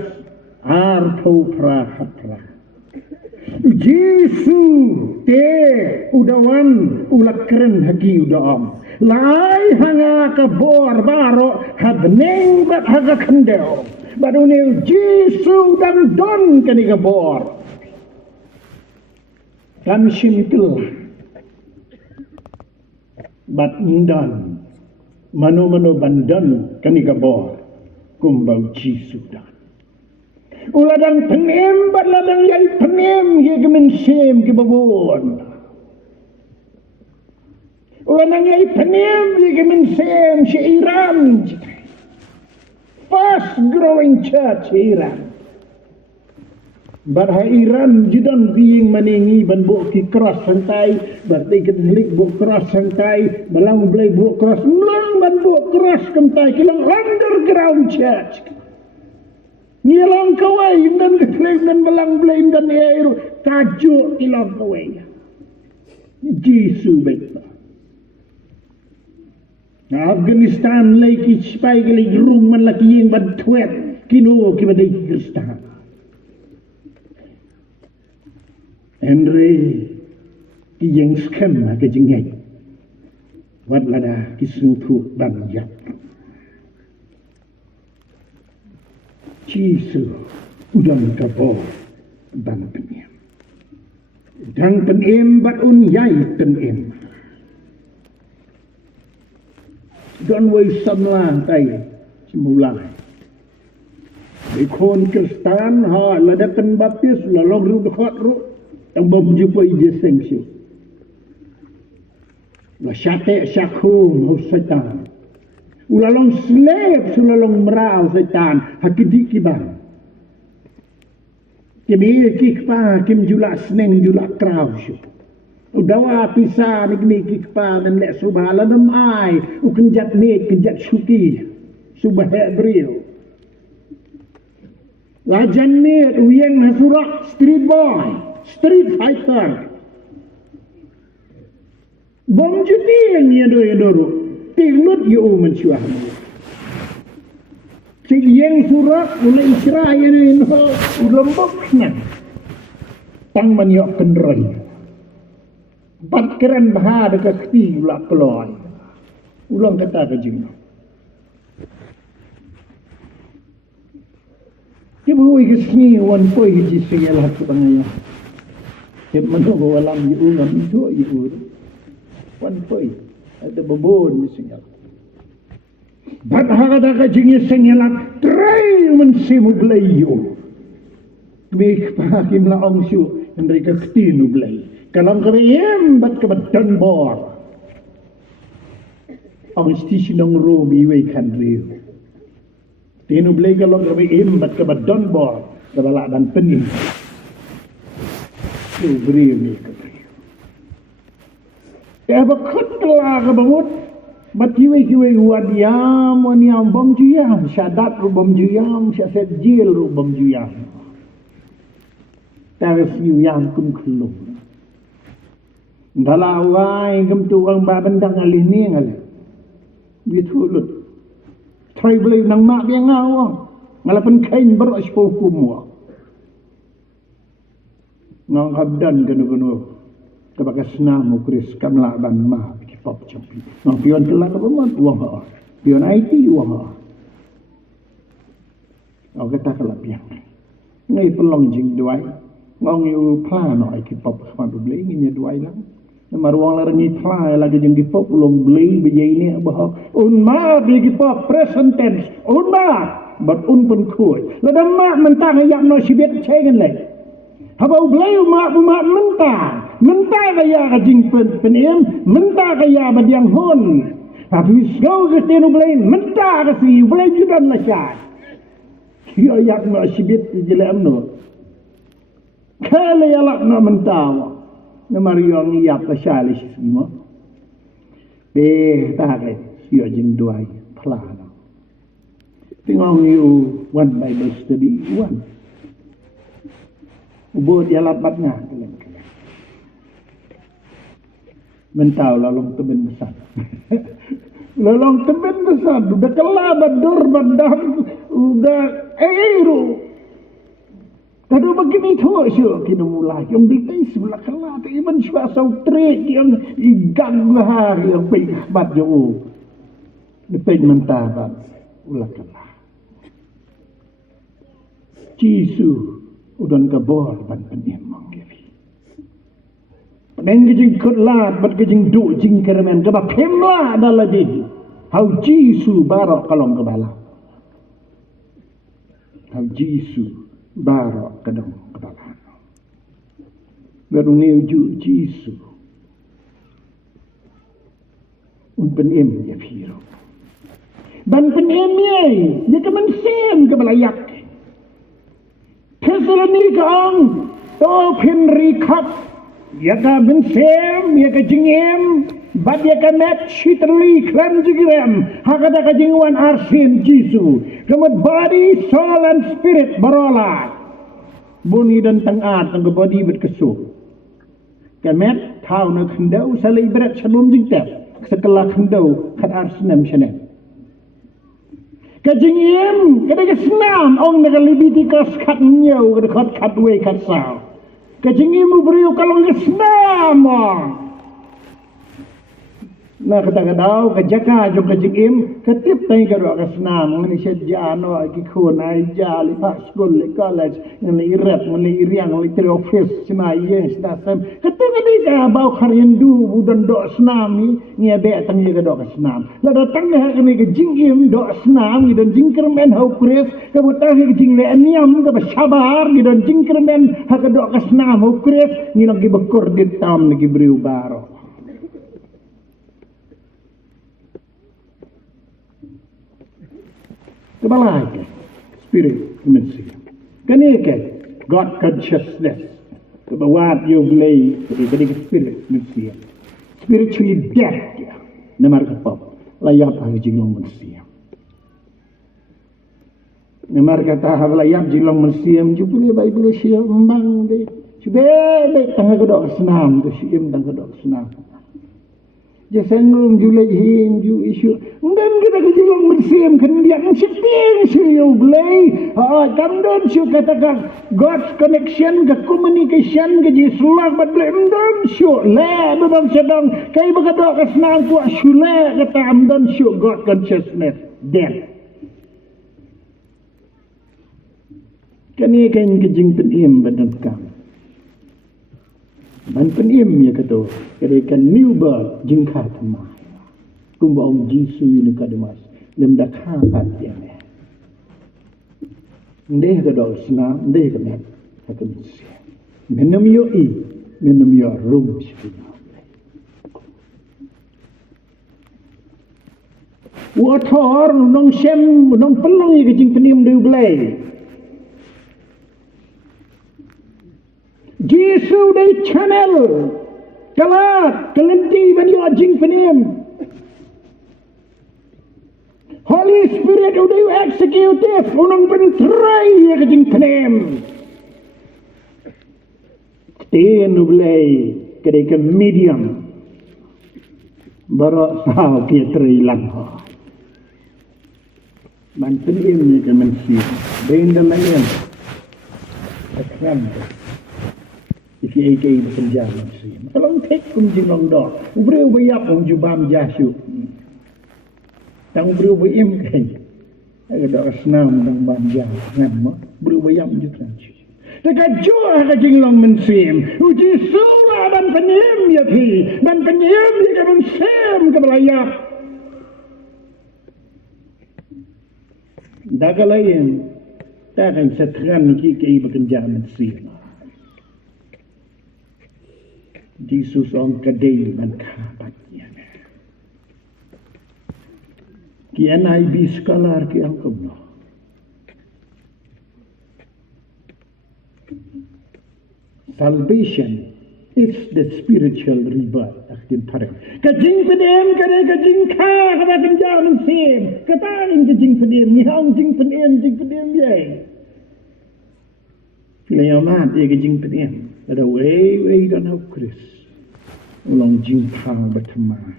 arto prahatra Jisu te udawan ulak keren hagi udam lai hanga ka bor baro hadneng bat haga kendel badu ne Jisu dan don kani ka bor kam simple bat ndan mano bandan kani gabor kumbau Jisu dan uladang penem bat ladang yai penem ye gemen sem ke babon uladang yai penem ye gemen sem se Iran fast growing church Iran barha Iran judan biing maningi ban bo ki cross santai batai katolik bo cross santai balang blai bo cross lang ban bo cross kantai kilang underground church ngilang kawai dan katolik dan balang blai dan air tajuk kilang kawai Jisu beta Afghanistan lagi spai kali rung man laki yang ban twet kino ki badai Kristan Andre ki yang skem ke jengai wat lada ki sutu banyak Jisu udang kabor dan penem bat yai penem dan wai samla tai semulai Ikon Kristan ha ladakan baptis lalong ru dekat ru yang berjumpa ije sengsiu. La syate syakum ho setan. Ulalong slep sulalong merau setan hakidi kibang. Kimi kikpa kim julak seneng julak krau syu. Udawa pisa nikni kikpa dan lek subhala nam ai ukenjat mek kenjat syuki subah Hebril. Lajan mek uyeng hasurak street boy. Street fighter. Bom judi yang yadoro. Tilut yu mensyuah. Cik yang surat oleh Israel ini lembok nan. Tang maniok kendroi. Bat keren bahar dekat keti ulak peloy. Ulang kata ke jino. Kibu ikisni wan poi jisi yalah kebangaya. Kep menunggu alam yu ngam itu yu. Wan poi ada bebon di singal. Bat hagada ka jingi singalat tray mensimu belayu. Kemik pahakim la ongsu mereka ketinu belai. Kalau keriem bat kebetan bor. Ongsti sinong romi we kan riu. Tinu belai kalau keriem bat kebetan bor. Kebalak dan pening. Tu beriu ni kebetu. Ya bakut telah kebamut. Bat kiwi wadiam bom juyam, syadat ru bom juyam, syaset jil ru bom juyam. Taris yuyam kum kelum. Dalawai gem tu orang ba bendang alih ni ngalih. Bitulut. Try beli nang mak dia ngawang. Ngalapan kain beraspo kumwa. Nang habdan kanu kebaga senam ukris kamlaban ma kipop champi. Nang pion kelak apa mat uang ha. Pion IT uang ha. Au kata kelak piang. Ngai pelong jing duai. Ngong yu pla no ai kipop khaman beli nginya duai lang. Namar wong la ngi pla lagi jing kipop ulong beli bejai ni bah. Un ma bi kipop present tense. Un ma but un pun kuy. La dam ma mentang yak no sibet chengen le. Habau beli ma mentang kaya ka jing pen em mentang kaya badiang hon. Tapi sgau ke tenu beli mentang ka si beli judan la sya. Kio yak no sibet jele amno. Kala yalak na mentawa na mariyong iyap ka syali semua takai siyo jing duai plana tingong yu one Bible study one ubod yalap bat nga mentaw lalong teben besar lalong teben besar udah kelabat dur bandar udah eiru. Kalau begini tu syo kena mulai yang ditai sebelah kelah tu iban suasa utrik yang igang hari yang pei bat jo depen mentabat ulah kelah Jisu udan kabor ban penyemang kiri pen gejing kutlat bat gejing du jing keremen ke ba pemla adalah jadi hau Jisu barok kalong kebala hau Jisu barok kadang kebalan. Baru ni uju Jisu. Un penem ya piro. Dan penem ye kemen sem ke balayak. Thessalonica ang to penri kap ya ka ben sem ya ka jingem bad ya ka met shitli klan jigrem hakada ka jingwan arsin Jisu. Kemat body, soul and spirit barola. Buni dan tangat ang body berkesuh. Kemet tau na kendau salai berat salum jingtep. Sekelah kendau kat arsenam syanet. Kajingim kada senam ong nagalibiti kas kat nyau kada kat we kat sao. Kajingim ubrio kalong senam ong. Na kata-kata kajaka jong kajingim ketip tay karo kasnam ngani sedja no ki khon ai ja li pas school li college ngani rep ngani riang li tri office sima yes da sam ketengani ka bau kharindu budan do snam ni be tang ye do kasnam la do tang ha kami kajingim do snam ni don jingkermen hau kres ka buta ki jing le aniam ka sabar ni don jingkermen ha ka do kasnam hau kres ni lagi bekur ditam lagi briu baro. Kebalai spirit manusia. Kenapa God consciousness kebawat you belai dari spirit manusia. Spiritually dead ya. Namar kapap layap ang jinglong manusia. Namar kata layap jinglong manusia menjupuli Bible siya mbang de. Cube tangga kedok senam tu siim tangga kedok senam. Jasengum julai him ju isu. Ngam kita kejilong bersim kendiak seting siu belai. Kamdon siu katakan God's connection ke communication ke jisulak bat belai amdon siu le babam sedang kai bagado kesnang ku sule kata amdon siu God consciousness then. Kani kan kejing penim badan kam. Dan penim ya kata kerekan new birth jingkha thamai kumba om Jisu ni kademas lem dak hapat ya me ndeh ka do sna ndeh ka me ka sia menam yo rum sina wator nong sem nong pelong ye jing penim du blai Jisu day channel kalat kelenti bani ajing penim Holy Spirit udah eksekutif unang pentrai ya kejing penem. Ketin ublay kedai ke medium. Baru sahau kia terilang ho. Man penem ni ke mensir. Benda lain. Takkan. Iki bekerja mensir. Kalau tek kum jing long dor. Ubre ubayap kum jubam jasu. Tang beri bayam kan, ada senam tang banja ngam mak beri bayam juga. Dekat jua kajing long mensim, uji surah dan penyem ya pi, dan penyem ya kan mensim ke belayak. Daga lain, takkan setran kiki bekerja mensim. Jesus on kadai man kabatnya. Kian IB scholar ki ang kumno. Salvation is the spiritual rebirth. Akin parang. Kajing pedem kare kajing ka kada kenjang sim. Kataing kajing pedem ni hang jing pedem ye. Filayamat ye kajing pedem. Ada way dan au Chris. Ulang jing pang berteman.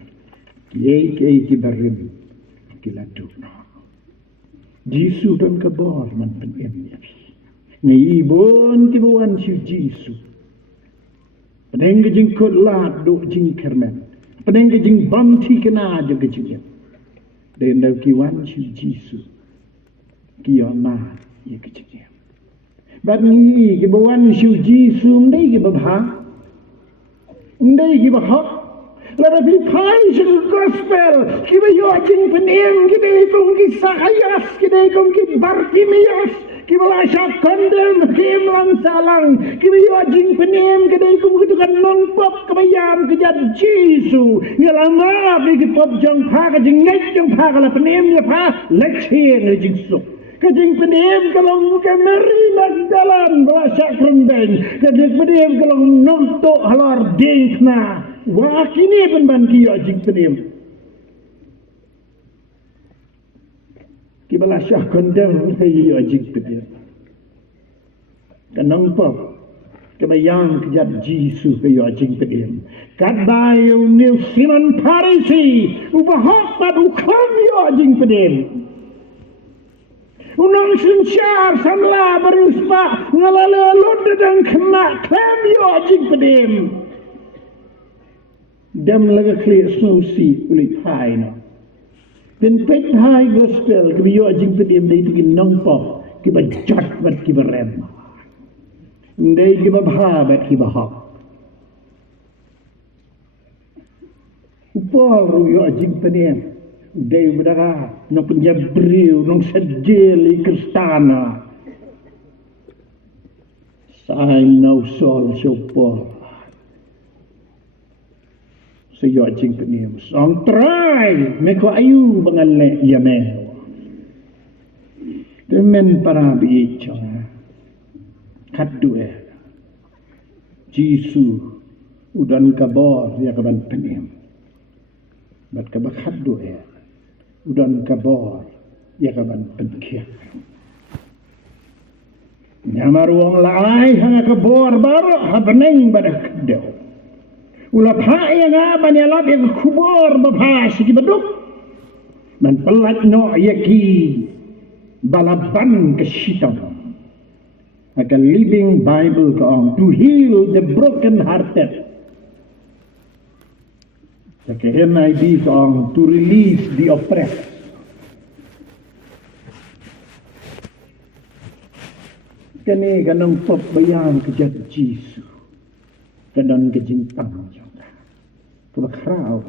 Ye ki barim. Kila dukno. Jisu dan kabar man penemnya. Ngai bon kibuan si Jisu. Pedeng jing kolat do jing kermen. Pedeng jing bam ti kena je kejing. Den da kiwan si Jisu. Kiama ye kejing. Bat ni kibuan si Jisu ndai kibabha. Ndai kibabha. Let it praise the gospel. Kiba yo jing penem, kiba kong kisayas, kiba kong kibartimias, kiba lasya kondem, kim lang salang, kiba yo jing penem, kiba kong kutukan nongpop, kabayam kejat Jisu. Ngalama bigi pop jang pa, kajing ngay jang pa, kala penem ya pa, lekshen na jing sok. Kajing penem kalong kamari magdalan, balasya krembeng, kajing penem kalong nontok halar ding na. Wah kini pun banti ya jing penem. Kibala syah kondem ya jing penem. Kanang pop kebayang kejat Jisu ya jing penem. Kadayu nil siman parisi ubahak pad ukam ya jing penem. Unang sinsyar sanla beruspa ngalalelud dan kena klem ya jing penem. Dem laga clear snow si uli pai no. Den pet high gospel ki yo jing pedem dei tu nong po ki ba jat bat ki ba rem. Dei ki ba bha bat ki ba hok. Upol ru yo jing pedem dei badaga no penjabriu nong sedeli kristana. Sai no sol sopor. Saya jing penem song try meko ayu bangalle yame temen para bicho kadue Jisu udan kabor ya kaban penem bat kabak kadue udan kabor ya kaban penkiak nyamar wong lai hanga kabor baru habeneng badak kadue ulah paya ngaban ya lab yang kubur babas ki beduk man pelat no yaki balaban ke syaitan like a living Bible kong to heal the broken hearted like a NIV kong to release the oppressed. Kani ganang pop bayang kejat Jisu kadang kejintang kebakrau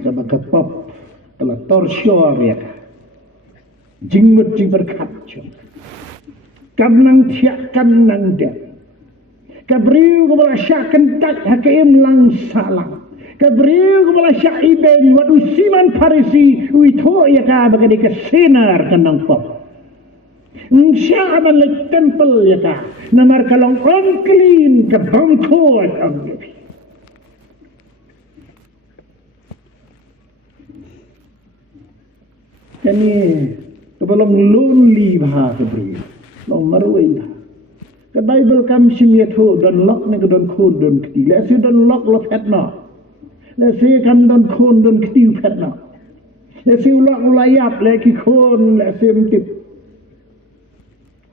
sama kepop telah torsyor ya jinggut jing berkacau kamnang tiakan nang dem kabriu kepala syakan tak hakim lang salang kabriu kepala syaiben wat usiman parisi uito ya ka bagadi kesenar kanang pop Syaban le temple ya ka namar kalong unclean ke bangkot ang Kani kebalang lonely bah kebri, long marway bah. Ke Bible kam simyatho dan lok ne dan khon dan kti. Lesi dan lok lo phetna. Lesi kam dan khon dan kti phetna. Lesi ulak ulayap leki khon lesi mtip.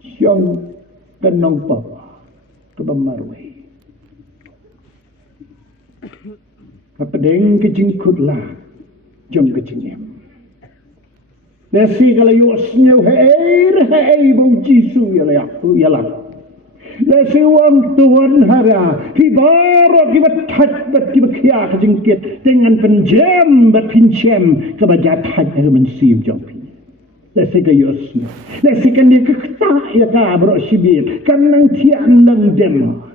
Siang kanong papa kebam marway. Kapadeng kejingkut lah jom kejingem. Lesi kalau yosnya hei bau Jisu yalah. Lesi wang Tuhan hara hibarat kibat kia kejingkit dengan penjam bat pincem kebajat had mensim jompi. Lesi kalau yosnya. Lesi kan dia kekta ya ka bro sibir kan nang tiang nang dem.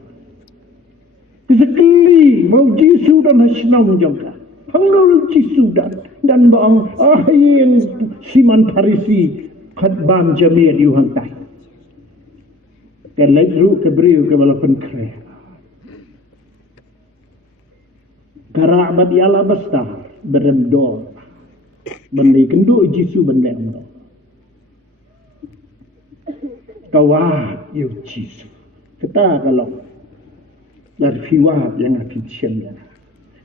Kesekali mau Jisu dan hasinong jongka. Panggil Jisu dan bang yang Siman Parisi khatbam jamir yuhang tai. Kan laju kebriu ke balapan kre. Karak bat yala bastar beremdor. Bandai kendu Jisu bandai emdor. Kawat yu Jisu. Kata kalau dari fiwat yang akan siamnya.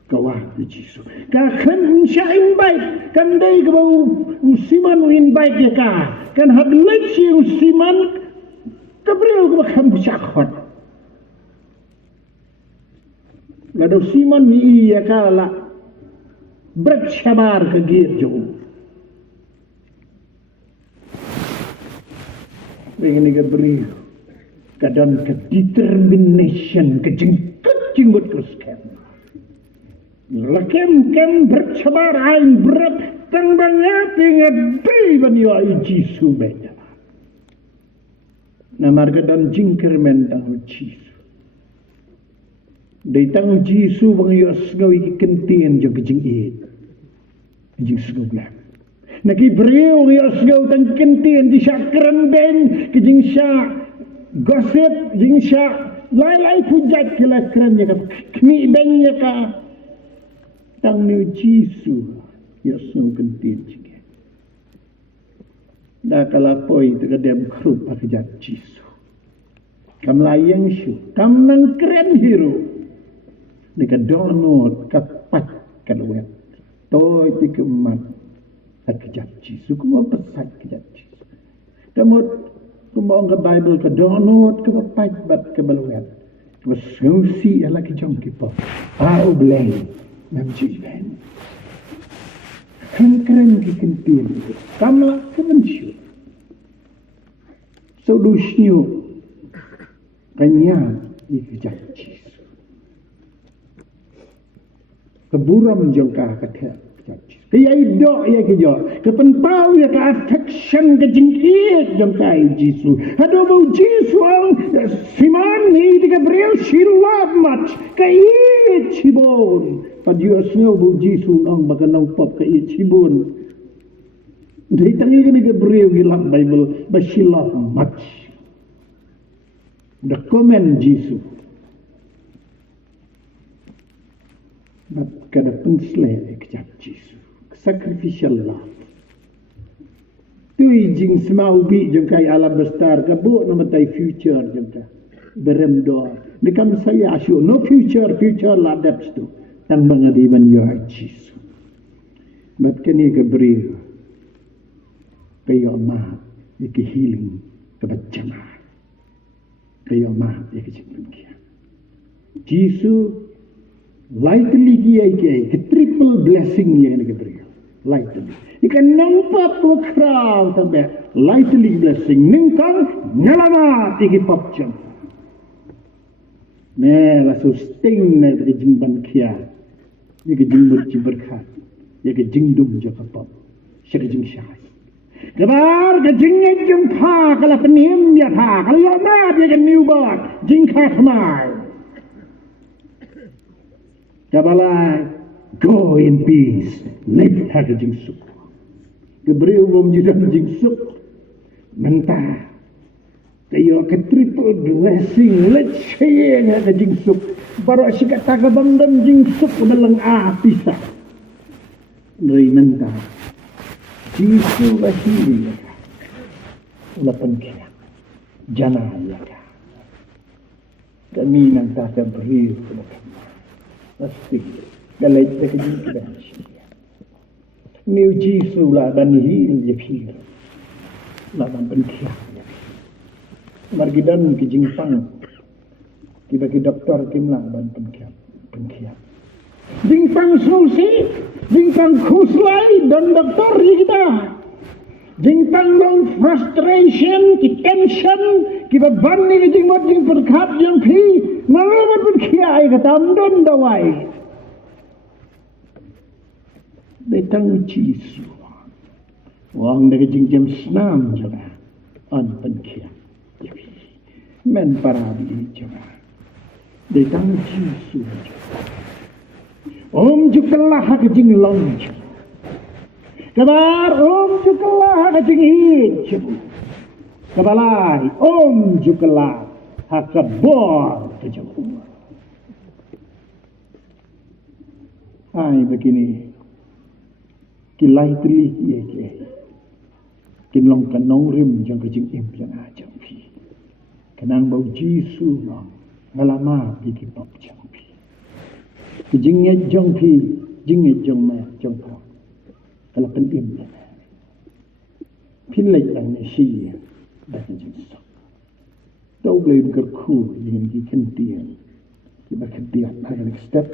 Kawah Jisu. Kan syain baik. Kan day kebau Siman win baik ya ka. Kan hadlet si Siman kebriu kebakam busyakot. Lalu Siman ni ya ka la bercabar ke girjo. Dengan kebriu kadang ke determination kejengkut kerskem. Lakem bercabar ain berat tangbangnya tinggal ban yo Jisu beda. Namar dan jingker mentang Jisu. Datang Jisu bang yo ngawi kentien jo kejing it. Jing suglam. Naki breu yo ngau tang kentien di sakran ben kejing sya gosip jing sya lai pujat kala kran ya kmi ben ya ka tang ni Jisu ya sung kentien jing. Da kala poi terkadang krup akjat Jisu. Kam layang syu, kam nang keren hero. Nika donot kapat kalwet. Toy tikemat akjat Jisu kuma pesat akjat Jisu. Kamu kuma ang Bible ka donot kapat bat kabalwet. Kususi ala kijong kipo. Au bleng nam jiben. Keren kikentien. Kamla kebensyu. Sodusnyu kanya ikijak Jisu. Keburam jongka kata kejak Jisu. Kaya idok ya kejo. Kepenpau ya ke affection kejengkit jongka Jisu. Aduh bau Jisu ang Siman ni tiga beriau she love much. Kaya cibon. Padiosnya bau Jisu ang baganang pop kaya cibon. Dari tangi kena beriau gilap Bible. But she love much. The comment Jisu. But kada pensle kejap Jisu. Sacrificial love. Tui jing semau bi jengkai alam besar kabuk namatai future jengka. Beremdor. Dekam saya asyuk no future lah dapet tu. Tang mengadiman yo Jisu. But kini kebriu. Kayo ma iki healing kebacama. Kayo ma iki cipengkia. Jisu lightly kiai ke triple blessing yang diberi. Lightly. Ikan nampak tu crowd sampai lightly blessing. Ningkang nyelamat iki popjam. Ne la sustain ne ke jimban kia. Iki jimbut berkat. Iki jingdum jo kapop. Syek jing syai. Kebar ke jingnya jengpa kalau penim ya pa. Kalau yo ma dia ke newborn. Jingka kemai. Kabalai, go in peace. Live hak jing suk. Kebriu bom jidan jing suk. Mentah. Kayo ke triple blessing. Let's share hak jing suk. Baru sikat takabang dan jing suk belang pisah. Dari mentah. Jisu lahir ulapan kaya janaya kami nang tak beri pasti galai tak jadi New Jisu lah banihil je pir lah ban kaya margidan ki jingpang ki bagi doktor kimlah ban kaya jingpang susi jingpang khuslai dan doktor kita jingpang long frustration ki tension ki beban ni jingmot jing perkat yang pi malaman pun kiai kata amdon dawai datang Jisu wang dari jing jam senam jaga an penkian men parabi jaga datang Jisu Om jukalah ke jing long kabar om jukalah ke jing hij kabalai om jukalah hakabor ke jing ai begini kilai teli ye ke kinlong kanong rim jang ke jing im jang a jang pi kanang bau Jisu ngalama pi ki pop jang jingnya jong pi jingnya jong ma jong ko kalau penting pilih yang nasi dah jing sok tau boleh berku dengan ki kentian kita kentian hari step